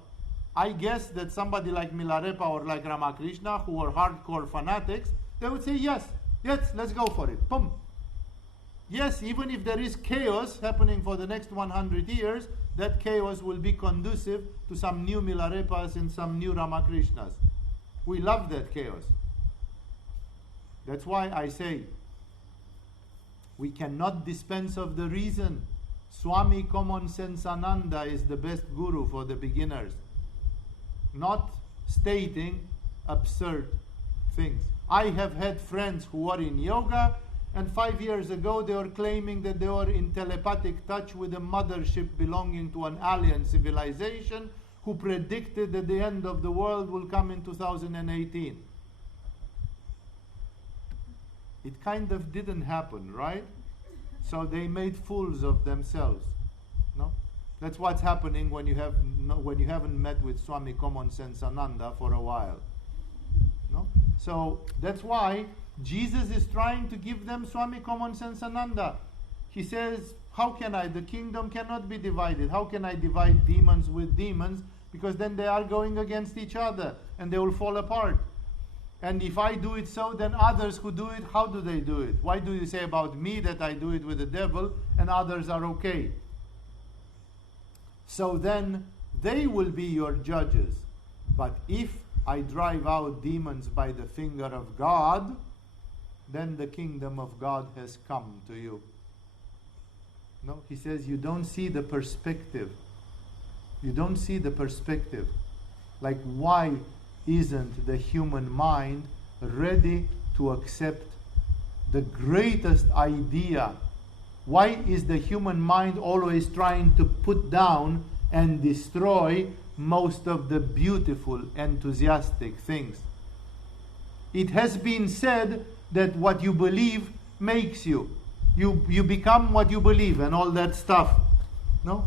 I guess that somebody like Milarepa or like Ramakrishna, who are hardcore fanatics, they would say yes, let's go for it. Boom. Yes, even if there is chaos happening for the next 100 years, that chaos will be conducive to some new Milarepas and some new Ramakrishnas. We love that chaos. That's why I say we cannot dispense of the reason. Swami Common Sense Ananda is the best guru for the beginners, not stating absurd things. I have had friends who are in yoga, and 5 years ago they were claiming that they were in telepathic touch with a mothership belonging to an alien civilization who predicted that the end of the world will come in 2018. It kind of didn't happen, right? So they made fools of themselves. No? That's what's happening when you haven't met with Swami Common Sense Ananda for a while. No? So that's why Jesus is trying to give them Swami Common Sense Ananda. He says, how can I? The kingdom cannot be divided. How can I divide demons with demons? Because then they are going against each other and they will fall apart. And if I do it so, then others who do it, how do they do it? Why do you say about me that I do it with the devil and others are okay? So then they will be your judges. But if I drive out demons by the finger of God, then the kingdom of God has come to you. No, he says you don't see the perspective. You don't see the perspective. Like, why isn't the human mind ready to accept the greatest idea? Why is the human mind always trying to put down and destroy most of the beautiful, enthusiastic things? It has been said that what you believe makes you. You become what you believe and all that stuff. No?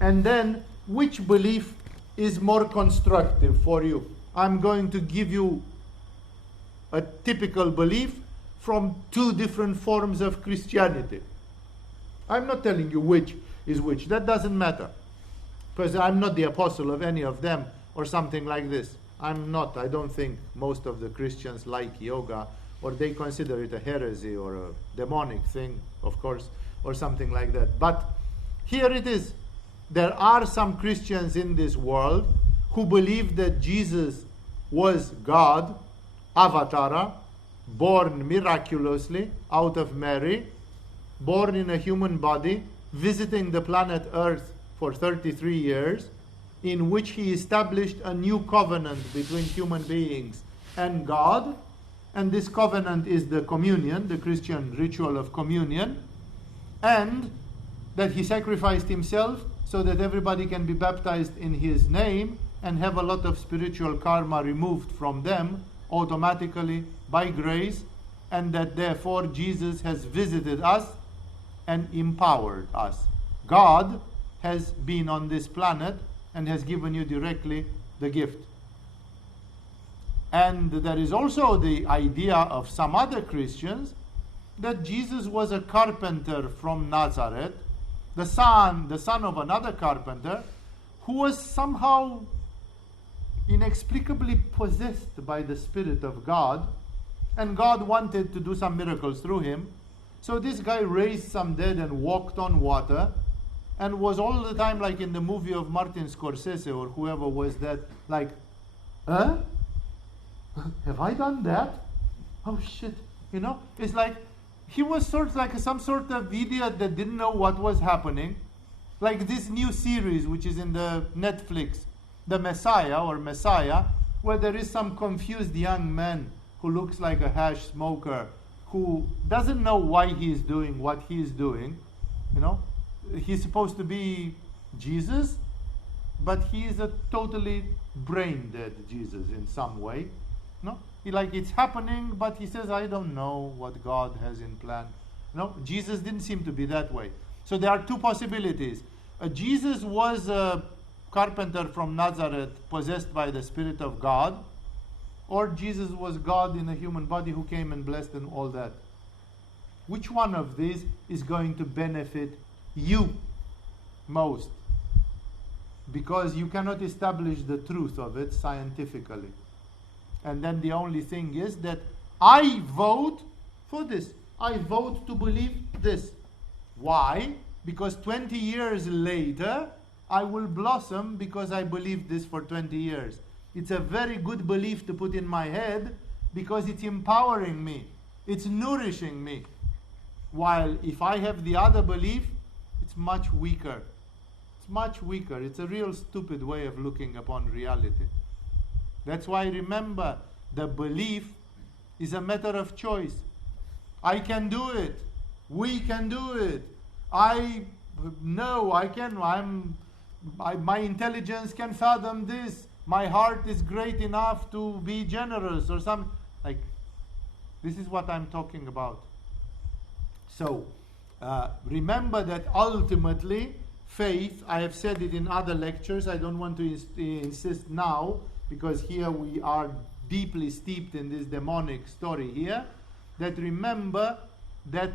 And then, which belief is more constructive for you? I'm going to give you a typical belief from two different forms of Christianity. I'm not telling you which is which. That doesn't matter. Because I'm not the apostle of any of them or something like this. I'm not. I don't think most of the Christians like yoga, or they consider it a heresy or a demonic thing, of course, or something like that. But here it is. There are some Christians in this world who believe that Jesus was God, Avatara, born miraculously out of Mary, born in a human body, visiting the planet Earth for 33 years, in which he established a new covenant between human beings and God. And this covenant is the communion, the Christian ritual of communion, and that he sacrificed himself so that everybody can be baptized in his name and have a lot of spiritual karma removed from them automatically by grace, and that therefore Jesus has visited us and empowered us. God has been on this planet and has given you directly the gift. And there is also the idea of some other Christians that Jesus was a carpenter from Nazareth, the son of another carpenter, who was somehow inexplicably possessed by the Spirit of God, and God wanted to do some miracles through him. So this guy raised some dead and walked on water, and was all the time like in the movie of Martin Scorsese or whoever was that, like, huh? Have I done that? Oh shit. You know, it's like he was sort of like some sort of idiot that didn't know what was happening. Like this new series which is in the Netflix, The Messiah or Messiah, where there is some confused young man who looks like a hash smoker, who doesn't know why he is doing what he is doing. You know, he's supposed to be Jesus, but he is a totally brain dead Jesus in some way. No, it's happening, but he says, I don't know what God has in plan. No, Jesus didn't seem to be that way. So there are two possibilities. Jesus was a carpenter from Nazareth possessed by the Spirit of God, or Jesus was God in a human body who came and blessed and all that. Which one of these is going to benefit you most? Because you cannot establish the truth of it scientifically. And then the only thing is that I vote for this. I vote to believe this. Why? Because 20 years later, I will blossom because I believed this for 20 years. It's a very good belief to put in my head because it's empowering me. It's nourishing me. While if I have the other belief, it's much weaker. It's much weaker. It's a real stupid way of looking upon reality. That's why remember, the belief is a matter of choice. I can do it. We can do it. I know I can. My intelligence can fathom this. My heart is great enough to be generous or something. Like, this is what I'm talking about. So, remember that ultimately, faith, I have said it in other lectures, I don't want to insist now, because here we are deeply steeped in this demonic story here, that remember that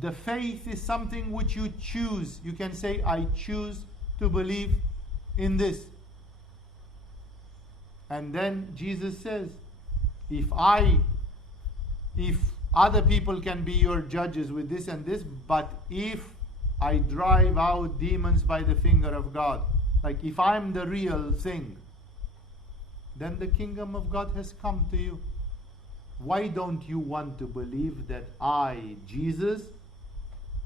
the faith is something which you choose. You can say, I choose to believe in this. And then Jesus says, if other people can be your judges with this and this, but if I drive out demons by the finger of God, like if I'm the real thing, then the kingdom of God has come to you. Why don't you want to believe that I, Jesus,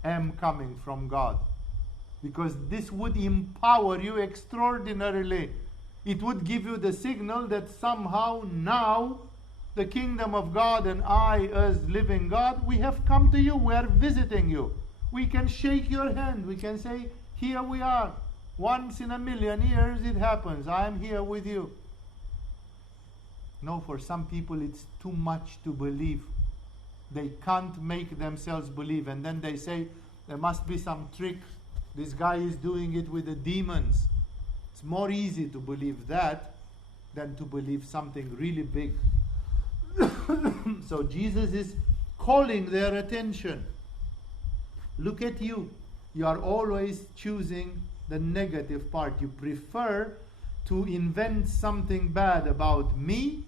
am coming from God? Because this would empower you extraordinarily. It would give you the signal that somehow now the kingdom of God and I as living God, we have come to you, we are visiting you. We can shake your hand, we can say, here we are. Once in a million years it happens, I am here with you. No, for some people it's too much to believe. They can't make themselves believe. And then they say, there must be some trick. This guy is doing it with the demons. It's more easy to believe that than to believe something really big. So Jesus is calling their attention. Look at you. You are always choosing the negative part. You prefer to invent something bad about me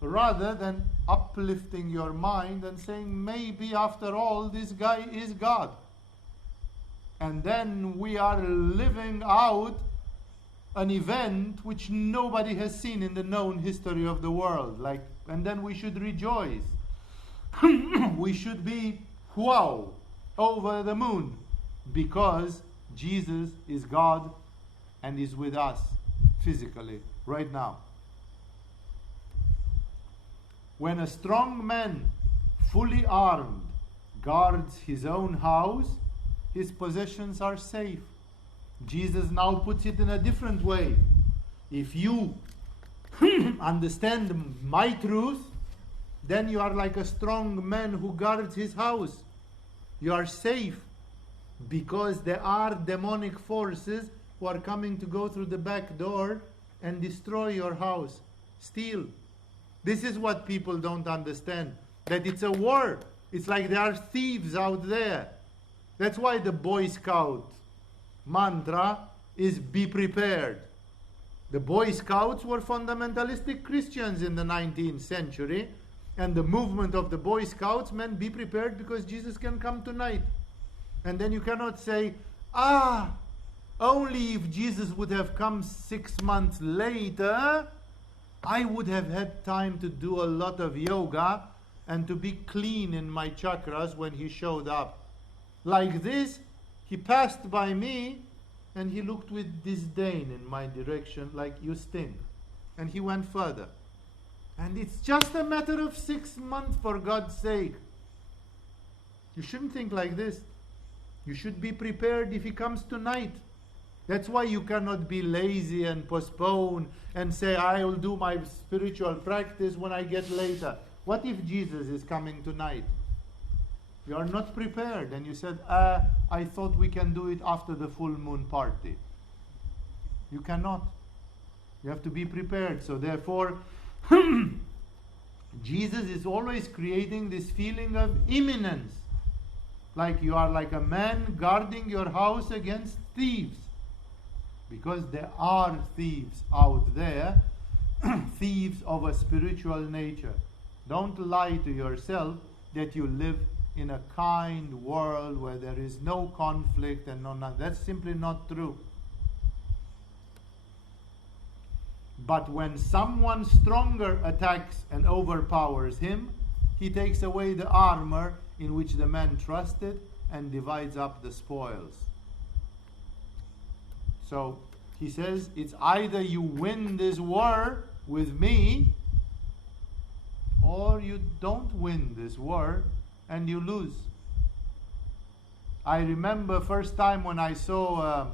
rather than uplifting your mind and saying, maybe after all this guy is God. And then we are living out an event which nobody has seen in the known history of the world. And then we should rejoice. We should be wow, over the moon, because Jesus is God and is with us physically right now. When a strong man, fully armed, guards his own house, his possessions are safe. Jesus now puts it in a different way. If you understand my truth, then you are like a strong man who guards his house. You are safe because there are demonic forces who are coming to go through the back door and destroy your house, steal. This is what people don't understand, that it's a war. It's like there are thieves out there. That's why the Boy Scout mantra is be prepared. The Boy Scouts were fundamentalistic Christians in the 19th century, and the movement of the Boy Scouts meant be prepared because Jesus can come tonight. And then you cannot say, only if Jesus would have come 6 months later, I would have had time to do a lot of yoga and to be clean in my chakras when he showed up. Like this, he passed by me and he looked with disdain in my direction like, you stink. And he went further. And it's just a matter of 6 months, for God's sake. You shouldn't think like this. You should be prepared if he comes tonight. That's why you cannot be lazy and postpone and say, I will do my spiritual practice when I get later. What if Jesus is coming tonight? You are not prepared, and you said, I thought we can do it after the full moon party. You cannot. You have to be prepared. So therefore, Jesus is always creating this feeling of imminence. Like you are like a man guarding your house against thieves. Because there are thieves out there, thieves of a spiritual nature. Don't lie to yourself that you live in a kind world where there is no conflict and no nothing. That's simply not true. But when someone stronger attacks and overpowers him, he takes away the armor in which the man trusted and divides up the spoils. So he says, it's either you win this war with me, or you don't win this war and you lose. I remember first time when I saw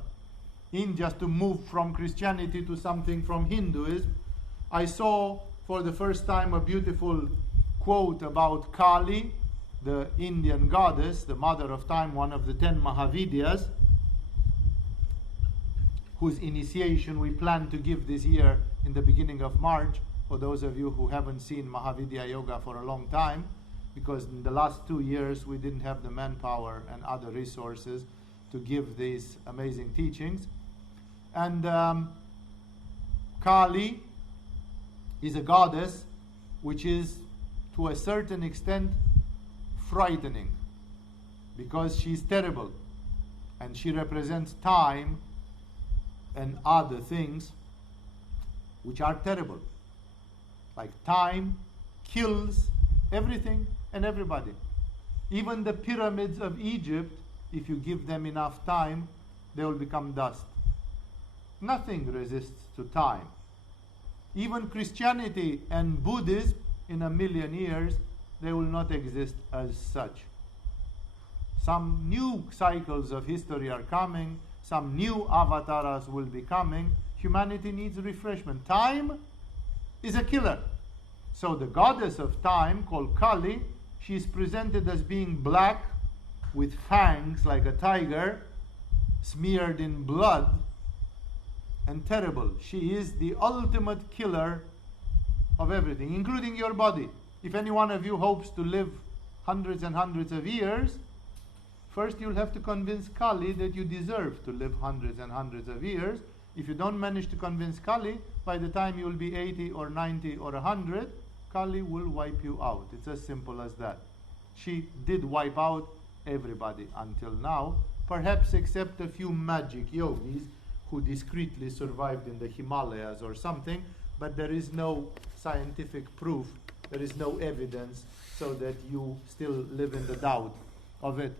just to move from Christianity to something from Hinduism, I saw for the first time a beautiful quote about Kali, the Indian goddess, the mother of time, one of the 10 Mahavidyas, whose initiation we plan to give this year in the beginning of March, for those of you who haven't seen Mahavidya Yoga for a long time, because in the last 2 years we didn't have the manpower and other resources to give these amazing teachings. And Kali is a goddess which is to a certain extent frightening, because she's terrible and she represents time and other things which are terrible. Like time kills everything and everybody. Even the pyramids of Egypt, if you give them enough time, they will become dust. Nothing resists to time. Even Christianity and Buddhism, in 1,000,000 years, they will not exist as such. Some new cycles of history are coming. Some new avatars will be coming. Humanity needs refreshment. Time is a killer. So the goddess of time, called Kali, she is presented as being black with fangs like a tiger, smeared in blood, and terrible. She is the ultimate killer of everything, including your body. If any one of you hopes to live hundreds and hundreds of years, first you'll have to convince Kali that you deserve to live hundreds and hundreds of years. If you don't manage to convince Kali, by the time you'll be 80 or 90 or 100, Kali will wipe you out. It's as simple as that. She did wipe out everybody until now, perhaps except a few magic yogis who discreetly survived in the Himalayas or something, but there is no scientific proof, there is no evidence, so that you still live in the doubt of it.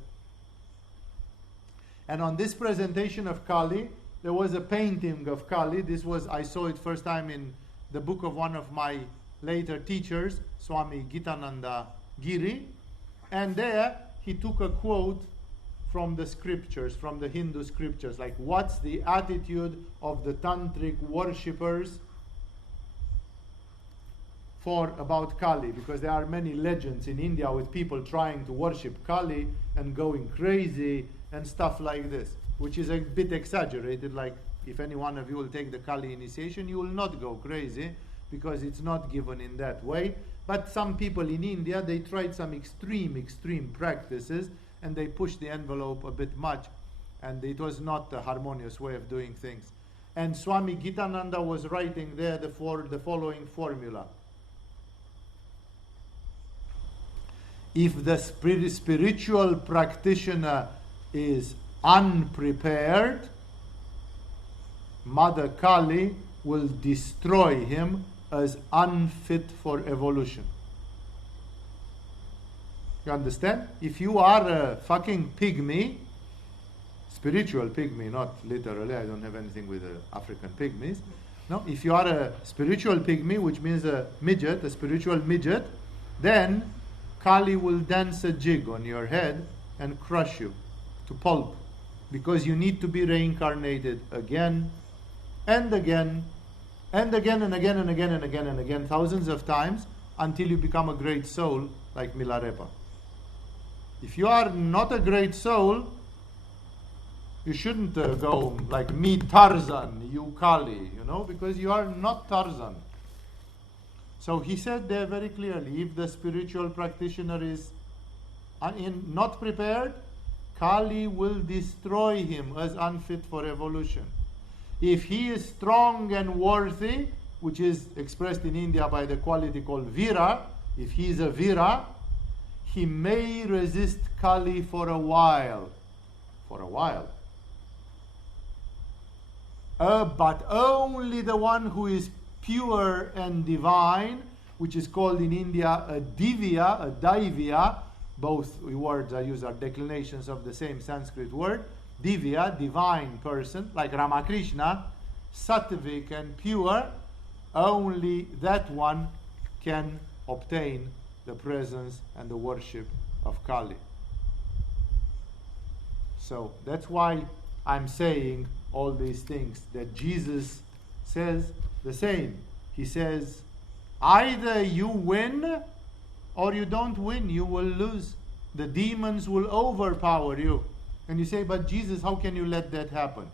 And on this presentation of Kali, there was a painting of Kali. I saw it first time in the book of one of my later teachers, Swami Gitananda Giri, and there he took a quote from the scriptures, from the Hindu scriptures, like what's the attitude of the tantric worshippers about Kali, because there are many legends in India with people trying to worship Kali and going crazy and stuff like this, which is a bit exaggerated. Like if any one of you will take the Kali initiation, you will not go crazy, because it's not given in that way. But some people in India, they tried some extreme practices, and they pushed the envelope a bit much, and it was not a harmonious way of doing things. And Swami Gitananda was writing there the following formula. If the spiritual practitioner is unprepared, Mother Kali will destroy him as unfit for evolution. You understand? If you are a fucking pygmy, spiritual pygmy, not literally, I don't have anything with African pygmies. No, if you are a spiritual pygmy, which means a midget, a spiritual midget, then Kali will dance a jig on your head and crush you to pulp, because you need to be reincarnated again and again and again and again and again and again and again, thousands of times, until you become a great soul like Milarepa. If you are not a great soul, you shouldn't go like me, Tarzan, you Kali, because you are not Tarzan. So he said there very clearly, if the spiritual practitioner is not prepared, Kali will destroy him as unfit for evolution. If he is strong and worthy, which is expressed in India by the quality called Vira, if he is a Vira, he may resist Kali for a while. For a while. But only the one who is pure and divine, which is called in India a Divya, a Daivya, both words are used are declinations of the same Sanskrit word. Divya, divine person, like Ramakrishna, sattvic and pure, only that one can obtain the presence and the worship of Kali. So that's why I'm saying all these things, that Jesus says the same. He says, either you win or you don't win, you will lose. The demons will overpower you. And you say, but Jesus, how can you let that happen?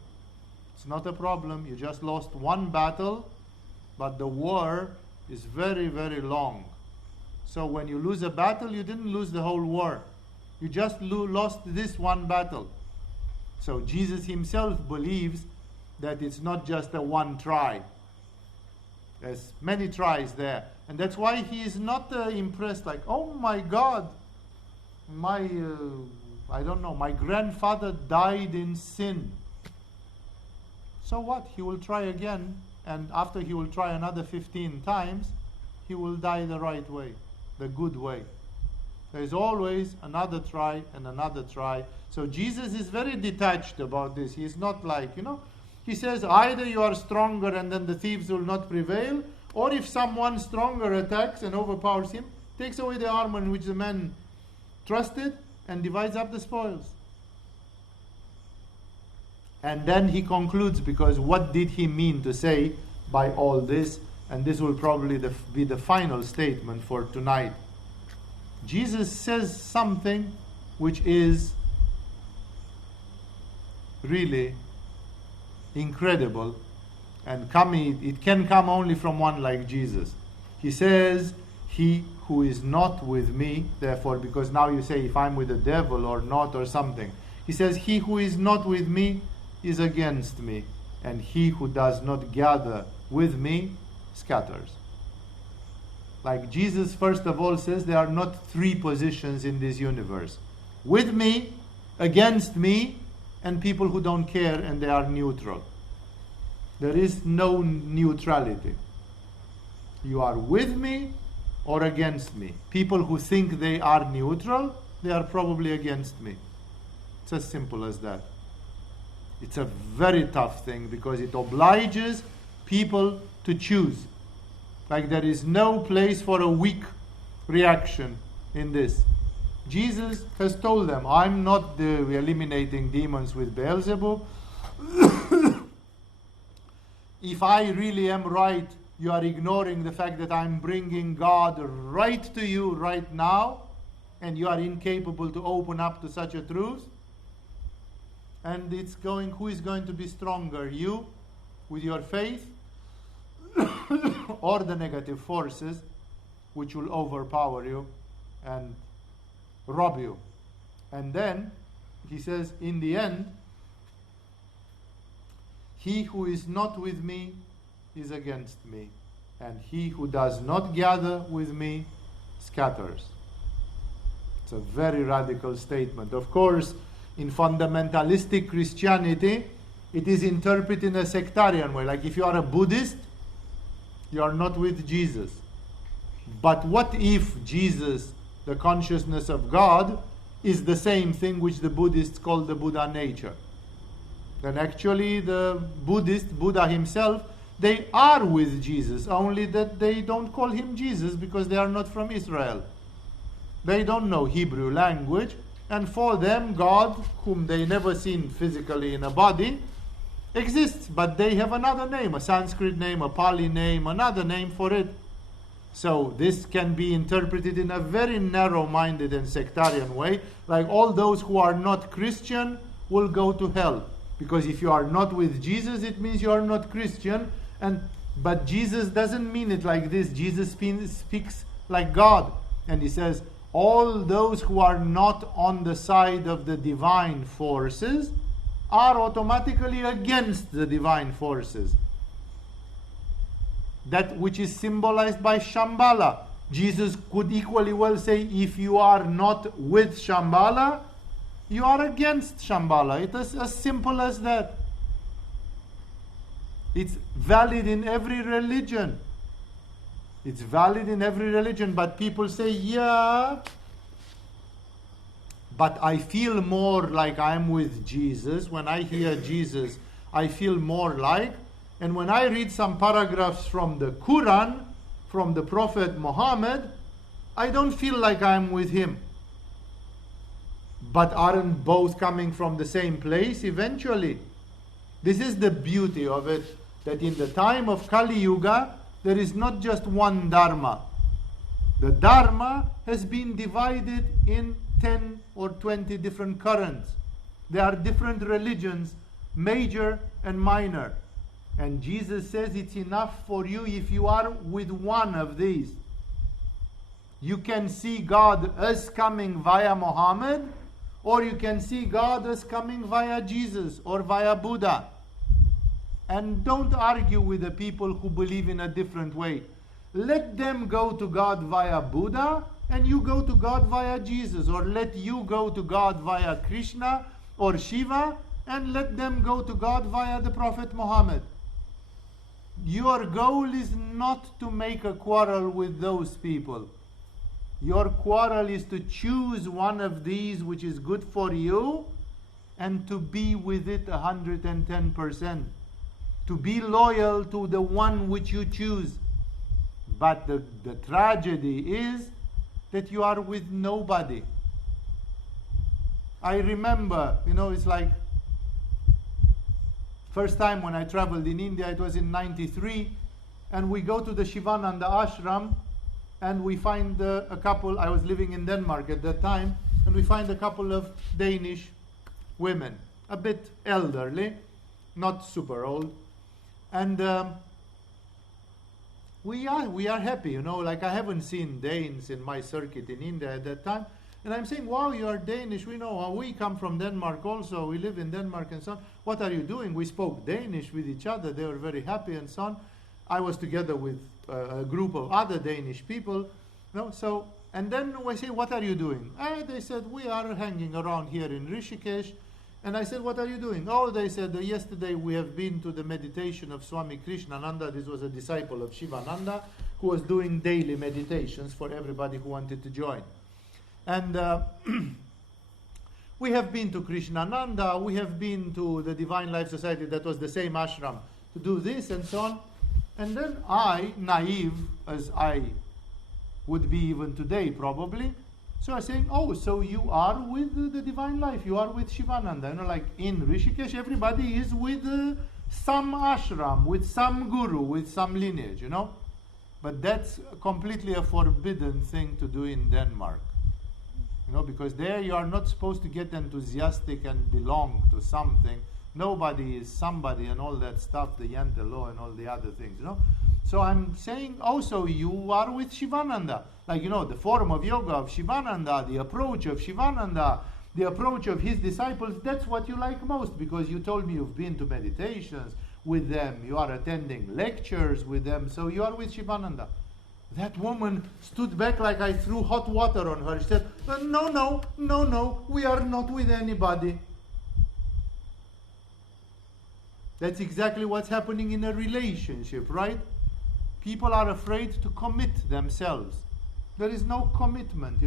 It's not a problem. You just lost one battle, but the war is very, very long. So when you lose a battle, you didn't lose the whole war. You just lost this one battle. So Jesus himself believes that it's not just a one try. There's many tries there. And that's why he is not impressed like, oh my God, my grandfather died in sin. So what? He will try again, and after he will try another 15 times, he will die the right way, the good way. There is always another try and another try. So Jesus is very detached about this. He is not like, he says either you are stronger and then the thieves will not prevail, or if someone stronger attacks and overpowers him, takes away the armor in which the man trusted and divides up the spoils. And then he concludes, because what did he mean to say by all this? And this will probably be the final statement for tonight. Jesus says something which is really incredible, and it can come only from one like Jesus. He says, he who is not with me, therefore, because now you say if I'm with the devil or not or something. He says, he who is not with me is against me, and he who does not gather with me scatters. Like Jesus, first of all, says there are not three positions in this universe. With me, against me, and people who don't care and they are neutral. There is no neutrality. You are with me or against me. People who think they are neutral, they are probably against me. It's as simple as that. It's a very tough thing because it obliges people to choose. Like there is no place for a weak reaction in this. Jesus has told them, I'm not eliminating demons with Beelzebub. If I really am right, you are ignoring the fact that I'm bringing God right to you right now, and you are incapable to open up to such a truth. And who is going to be stronger? You, with your faith, or the negative forces, which will overpower you and rob you. And then, he says, in the end, He who is not with me is against me, and he who does not gather with me scatters. It's a very radical statement. Of course, in fundamentalistic Christianity, it is interpreted in a sectarian way. Like if you are a Buddhist, you are not with Jesus. But what if Jesus, the consciousness of God, is the same thing which the Buddhists call the Buddha nature? Then actually the Buddhist, Buddha himself, they are with Jesus, only that they don't call him Jesus because they are not from Israel. They don't know Hebrew language, and for them God, whom they never seen physically in a body, exists, but they have another name, a Sanskrit name, a Pali name, another name for it. So this can be interpreted in a very narrow-minded and sectarian way, like all those who are not Christian will go to hell. Because if you are not with Jesus, it means you are not Christian. But Jesus doesn't mean it like this. Jesus speaks like God. And he says, all those who are not on the side of the divine forces are automatically against the divine forces. That which is symbolized by Shambhala. Jesus could equally well say, if you are not with Shambhala, you are against Shambhala. It is as simple as that. It's valid in every religion. It's valid in every religion, but people say, yeah, but I feel more like I'm with Jesus. When I hear Jesus, I feel more like. And when I read some paragraphs from the Quran, from the Prophet Muhammad, I don't feel like I'm with him. But aren't both coming from the same place eventually? This is the beauty of it, that in the time of Kali Yuga, there is not just one Dharma. The Dharma has been divided in 10 or 20 different currents. There are different religions, major and minor. And Jesus says it's enough for you if you are with one of these. You can see God as coming via Muhammad, or you can see God as coming via Jesus or via Buddha. And don't argue with the people who believe in a different way. Let them go to God via Buddha, and you go to God via Jesus. Or let you go to God via Krishna or Shiva, and let them go to God via the Prophet Muhammad. Your goal is not to make a quarrel with those people. Your quarrel is to choose one of these which is good for you and to be with it 110%. To be loyal to the one which you choose. But the tragedy is that you are with nobody. I remember, it's like first time when I traveled in India, it was in 93, and we go to the Shivananda ashram, and we find a couple. I was living in Denmark at that time, and we find a couple of Danish women, a bit elderly, not super old, and we are happy, like I haven't seen Danes in my circuit in India at that time. And I'm saying, wow, you are Danish. We know we come from Denmark also. We live in Denmark and so on. What are you doing? We spoke Danish with each other. They were very happy and so on. I was together with a group of other Danish people. So, and then I say, what are you doing? They said, we are hanging around here in Rishikesh. And I said, what are you doing? Oh, they said, yesterday we have been to the meditation of Swami Krishnananda. This was a disciple of Shivananda who was doing daily meditations for everybody who wanted to join. And we have been to Krishnananda, we have been to the Divine Life Society, that was the same ashram, to do this and so on. And then I, naive as I would be even today probably, so I was saying, oh, so you are with the Divine Life, you are with Shivananda. Like in Rishikesh, everybody is with some ashram, with some guru, with some lineage, But that's completely a forbidden thing to do in Denmark. Because there you are not supposed to get enthusiastic and belong to something. Nobody is somebody and all that stuff, the Yente law and all the other things, So I'm saying also you are with Shivananda. Like, the form of yoga of Shivananda, the approach of Shivananda, the approach of his disciples, that's what you like most because you told me you've been to meditations. with them, you are attending lectures with them, so you are with Shivananda. That woman stood back like I threw hot water on her. She said, no, we are not with anybody. That's exactly what's happening in a relationship, right? People are afraid to commit themselves. There is no commitment,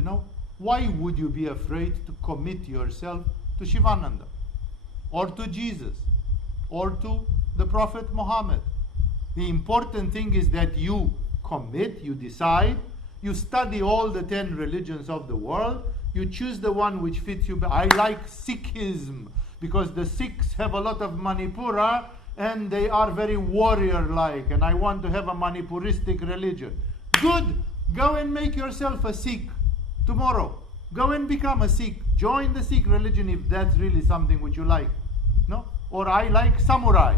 Why would you be afraid to commit yourself to Shivananda? Or to Jesus? Or to the Prophet Muhammad? The important thing is that you commit, you decide, you study all the 10 religions of the world, you choose the one which fits you. I like Sikhism because the Sikhs have a lot of Manipura and they are very warrior-like, and I want to have a Manipuristic religion. Good! Go and make yourself a Sikh tomorrow. Go and become a Sikh. Join the Sikh religion if that's really something which you like. No? Or I like samurai.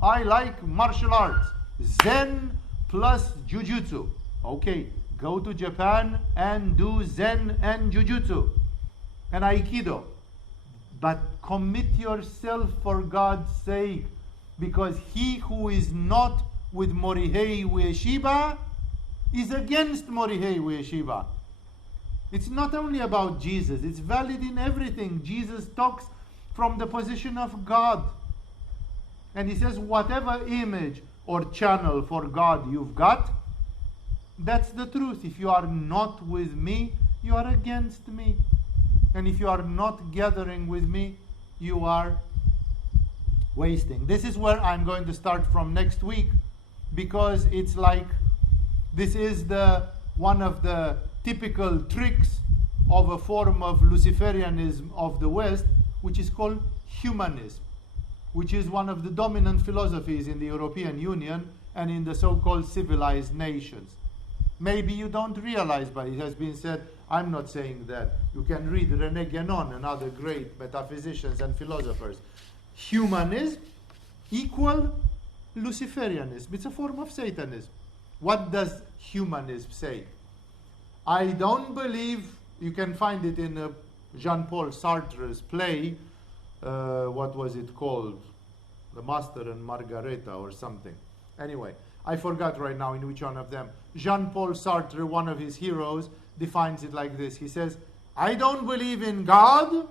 I like martial arts. Zen plus Jujutsu. Okay, go to Japan and do Zen and Jujutsu and Aikido. But commit yourself for God's sake, because he who is not with Morihei Ueshiba is against Morihei Ueshiba. It's not only about Jesus, it's valid in everything. Jesus talks from the position of God. And he says, whatever image or channel for God you've got, that's the truth. If you are not with me, you are against me. And if you are not gathering with me, you are wasting. This is where I'm going to start from next week, because it's like this is one of the typical tricks of a form of Luciferianism of the West, which is called humanism, which is one of the dominant philosophies in the European Union and in the so-called civilized nations. Maybe you don't realize, but it has been said, I'm not saying that. You can read René Guénon and other great metaphysicians and philosophers. Humanism equal Luciferianism. It's a form of Satanism. What does humanism say? I don't believe, you can find it in Jean-Paul Sartre's play, what was it called? The Master and Margareta or something. Anyway, I forgot right now in which one of them. Jean-Paul Sartre, one of his heroes, defines it like this. He says, I don't believe in God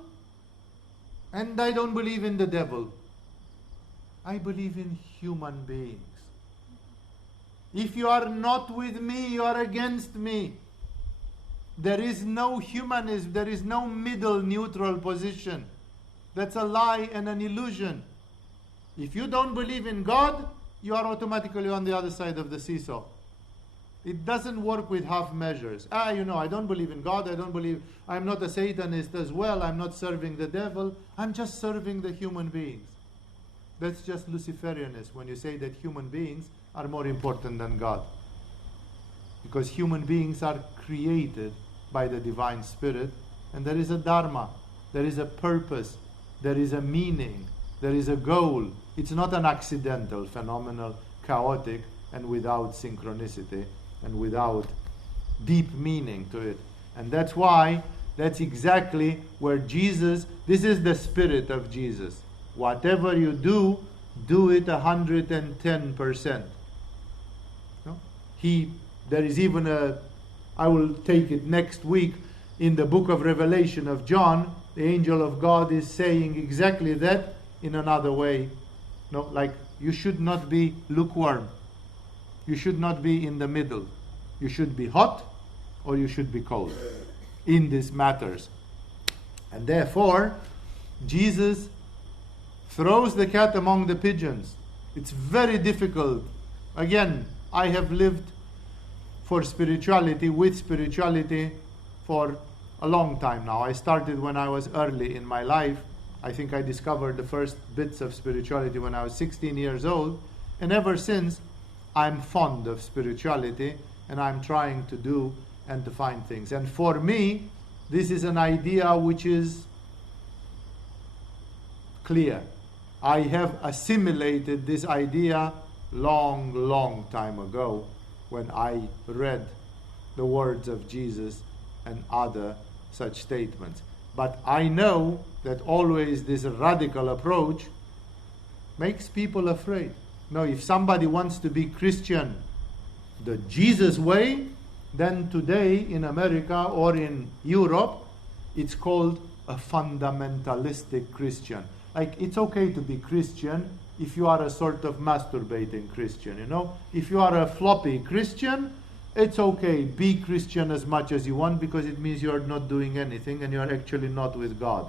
and I don't believe in the devil. I believe in human beings. If you are not with me, you are against me. There is no humanism, there is no middle neutral position. That's a lie and an illusion. If you don't believe in God, you are automatically on the other side of the seesaw. It doesn't work with half measures. I don't believe in God, I'm not a Satanist as well, I'm not serving the devil, I'm just serving the human beings. That's just Luciferianism when you say that human beings are more important than God. Because human beings are created by the Divine Spirit, and there is a dharma, there is a purpose, there is a meaning, there is a goal. It's not an accidental, phenomenal, chaotic, and without synchronicity, and without deep meaning to it. And that's why, that's exactly where Jesus, this is the spirit of Jesus. Whatever you do it 110%. No? There is even I will take it next week, in the book of Revelation of John, the angel of God is saying exactly that in another way. No, like you should not be lukewarm. You should not be in the middle. You should be hot or you should be cold in these matters. And therefore, Jesus throws the cat among the pigeons. It's very difficult. Again, I have lived with spirituality for a long time now. I started when I was early in my life. I think I discovered the first bits of spirituality when I was 16 years old. And ever since, I'm fond of spirituality and I'm trying to do and to find things. And for me, this is an idea which is clear. I have assimilated this idea long time ago when I read the words of Jesus and other such statements. But I know that always this radical approach Makes people afraid. No, if somebody wants to be Christian the Jesus way, then today in America or in Europe, it's called a fundamentalistic Christian. Like, it's okay to be Christian if you are a sort of masturbating Christian, you know? If you are a floppy Christian, it's okay. Be Christian as much as you want, because it means you're not doing anything and you're actually not with God.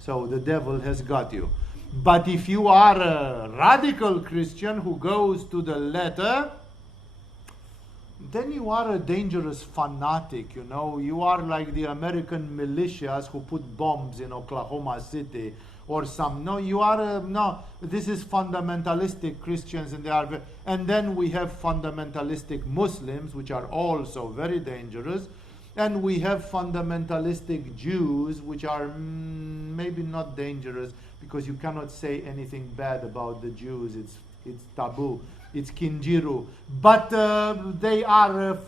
So the devil has got you. But if you are a radical Christian who goes to the letter, then you are a dangerous fanatic, you know. You are like the American militias who put bombs in Oklahoma City or some. No, you are no. This is fundamentalistic Christians, and they are. And then we have fundamentalistic Muslims, which are also very dangerous, and we have fundamentalistic Jews, which are maybe not dangerous, because you cannot say anything bad about the Jews. It's taboo. It's kinjiru, but they are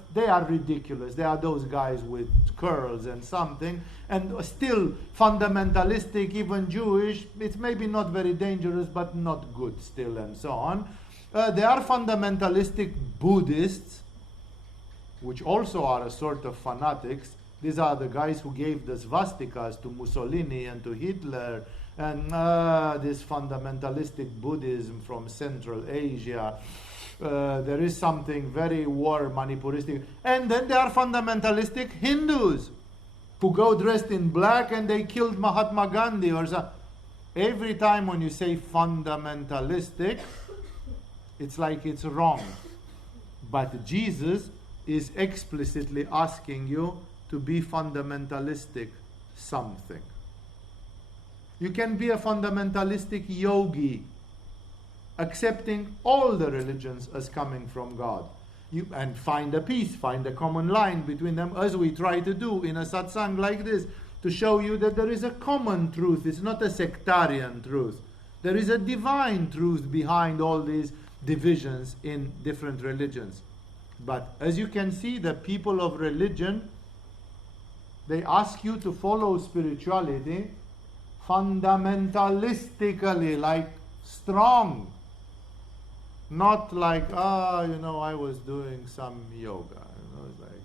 ridiculous. They are those guys with curls and something, and still fundamentalistic, even Jewish. It's maybe not very dangerous, but not good still, and so on. They are fundamentalistic Buddhists, which also are a sort of fanatics. These are the guys who gave the swastikas to Mussolini and to Hitler, and this fundamentalistic Buddhism from Central Asia. There is something very manipuristic. And then there are fundamentalistic Hindus who go dressed in black and they killed Mahatma Gandhi or so. Every time when you say fundamentalistic, it's like it's wrong. But Jesus is explicitly asking you to be fundamentalistic something. You can be a fundamentalistic yogi, accepting all the religions as coming from God. And find a peace, find a common line between them, as we try to do in a satsang like this, to show you that there is a common truth. It's not a sectarian truth. There is a divine truth behind all these divisions in different religions. But as you can see, the people of religion, they ask you to follow spirituality fundamentalistically, like strong. Not like, I was doing some yoga. It's like,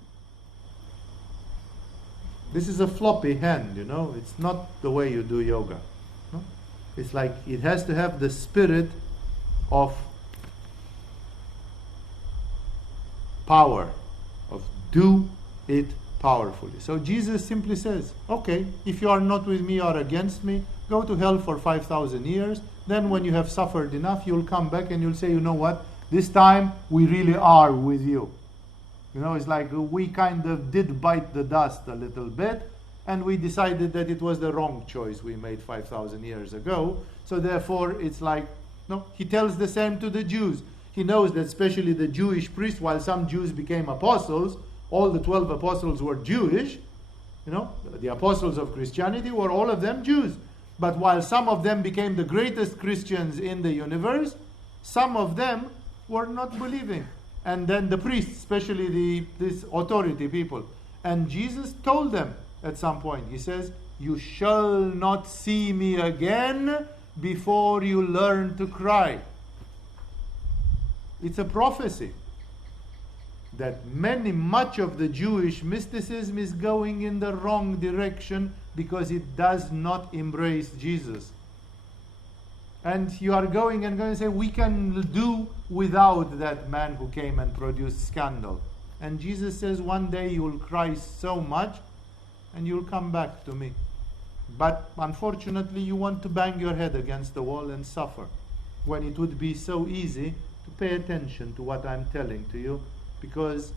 this is a floppy hand, It's not the way you do yoga. No? It's like it has to have the spirit of power, of do it powerfully. So Jesus simply says, okay, if you are not with me or against me, go to hell for 5,000 years. Then when you have suffered enough, you'll come back and you'll say, you know what, this time we really are with you. It's like we kind of did bite the dust a little bit, and we decided that it was the wrong choice we made 5,000 years ago. So therefore, it's like, no, he tells the same to the Jews. He knows that especially the Jewish priests, while some Jews became apostles, all the 12 apostles were Jewish. The apostles of Christianity were all of them Jews. But while some of them became the greatest Christians in the universe, some of them were not believing. And then the priests, especially these authority people. And Jesus told them at some point, he says, you shall not see me again before you learn to cry. It's a prophecy that much of the Jewish mysticism is going in the wrong direction because it does not embrace Jesus. And you are going to say, we can do without that man who came and produced scandal. And Jesus says, one day you will cry so much and you'll come back to me. But unfortunately, you want to bang your head against the wall and suffer, when it would be so easy to pay attention to what I'm telling to you. Because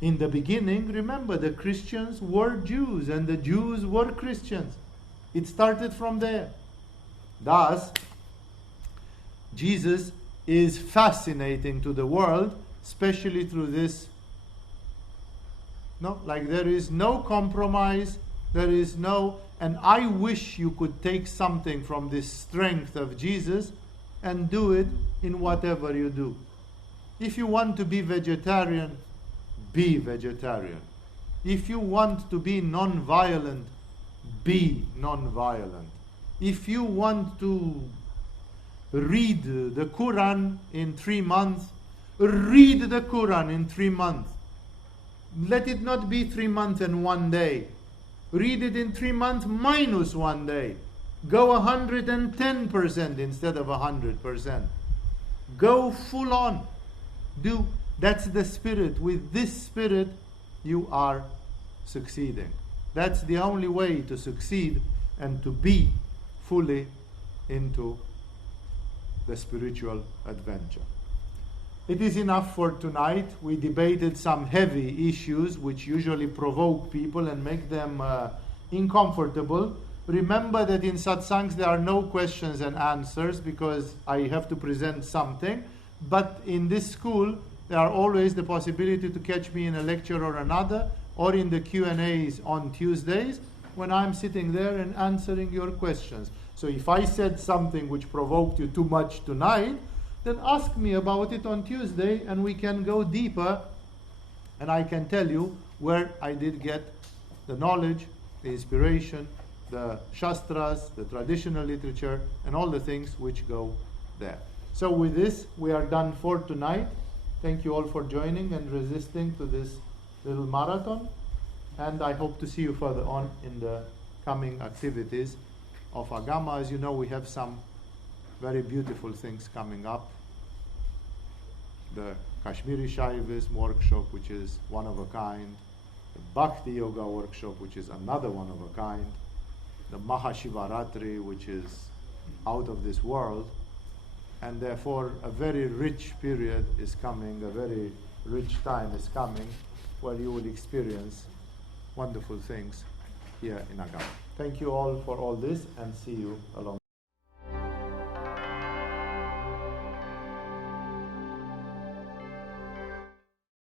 in the beginning, remember, the Christians were Jews and the Jews were Christians. It started from there. Thus, Jesus is fascinating to the world, especially through this. There is no compromise, and I wish you could take something from this strength of Jesus and do it in whatever you do. If you want to be vegetarian, be vegetarian. If you want to be non-violent, be non-violent. If you want to read the Quran in 3 months. Read the Quran in 3 months. Let it not be 3 months and 1 day. Read it in 3 months minus 1 day. Go 110% instead of 100%. Go full on. That's the spirit. With this spirit, you are succeeding. That's the only way to succeed and to be fully into the spiritual adventure. It is enough for tonight. We debated some heavy issues which usually provoke people and make them uncomfortable. Remember that in satsangs there are no questions and answers because I have to present something. But in this school, there are always the possibility to catch me in a lecture or another, or in the Q&As on Tuesdays, when I'm sitting there and answering your questions. So if I said something which provoked you too much tonight, then ask me about it on Tuesday and we can go deeper and I can tell you where I did get the knowledge, the inspiration, the shastras, the traditional literature, and all the things which go there. So with this, we are done for tonight. Thank you all for joining and resisting to this little marathon. And I hope to see you further on in the coming activities of Agama. As you know, we have some very beautiful things coming up. The Kashmiri Shaivism workshop, which is one of a kind. The Bhakti Yoga workshop, which is another one of a kind. The Mahashivaratri, which is out of this world. And therefore, a very rich period is coming, a very rich time is coming, where you will experience wonderful things here in Agama. Thank you all for all this, and see you along.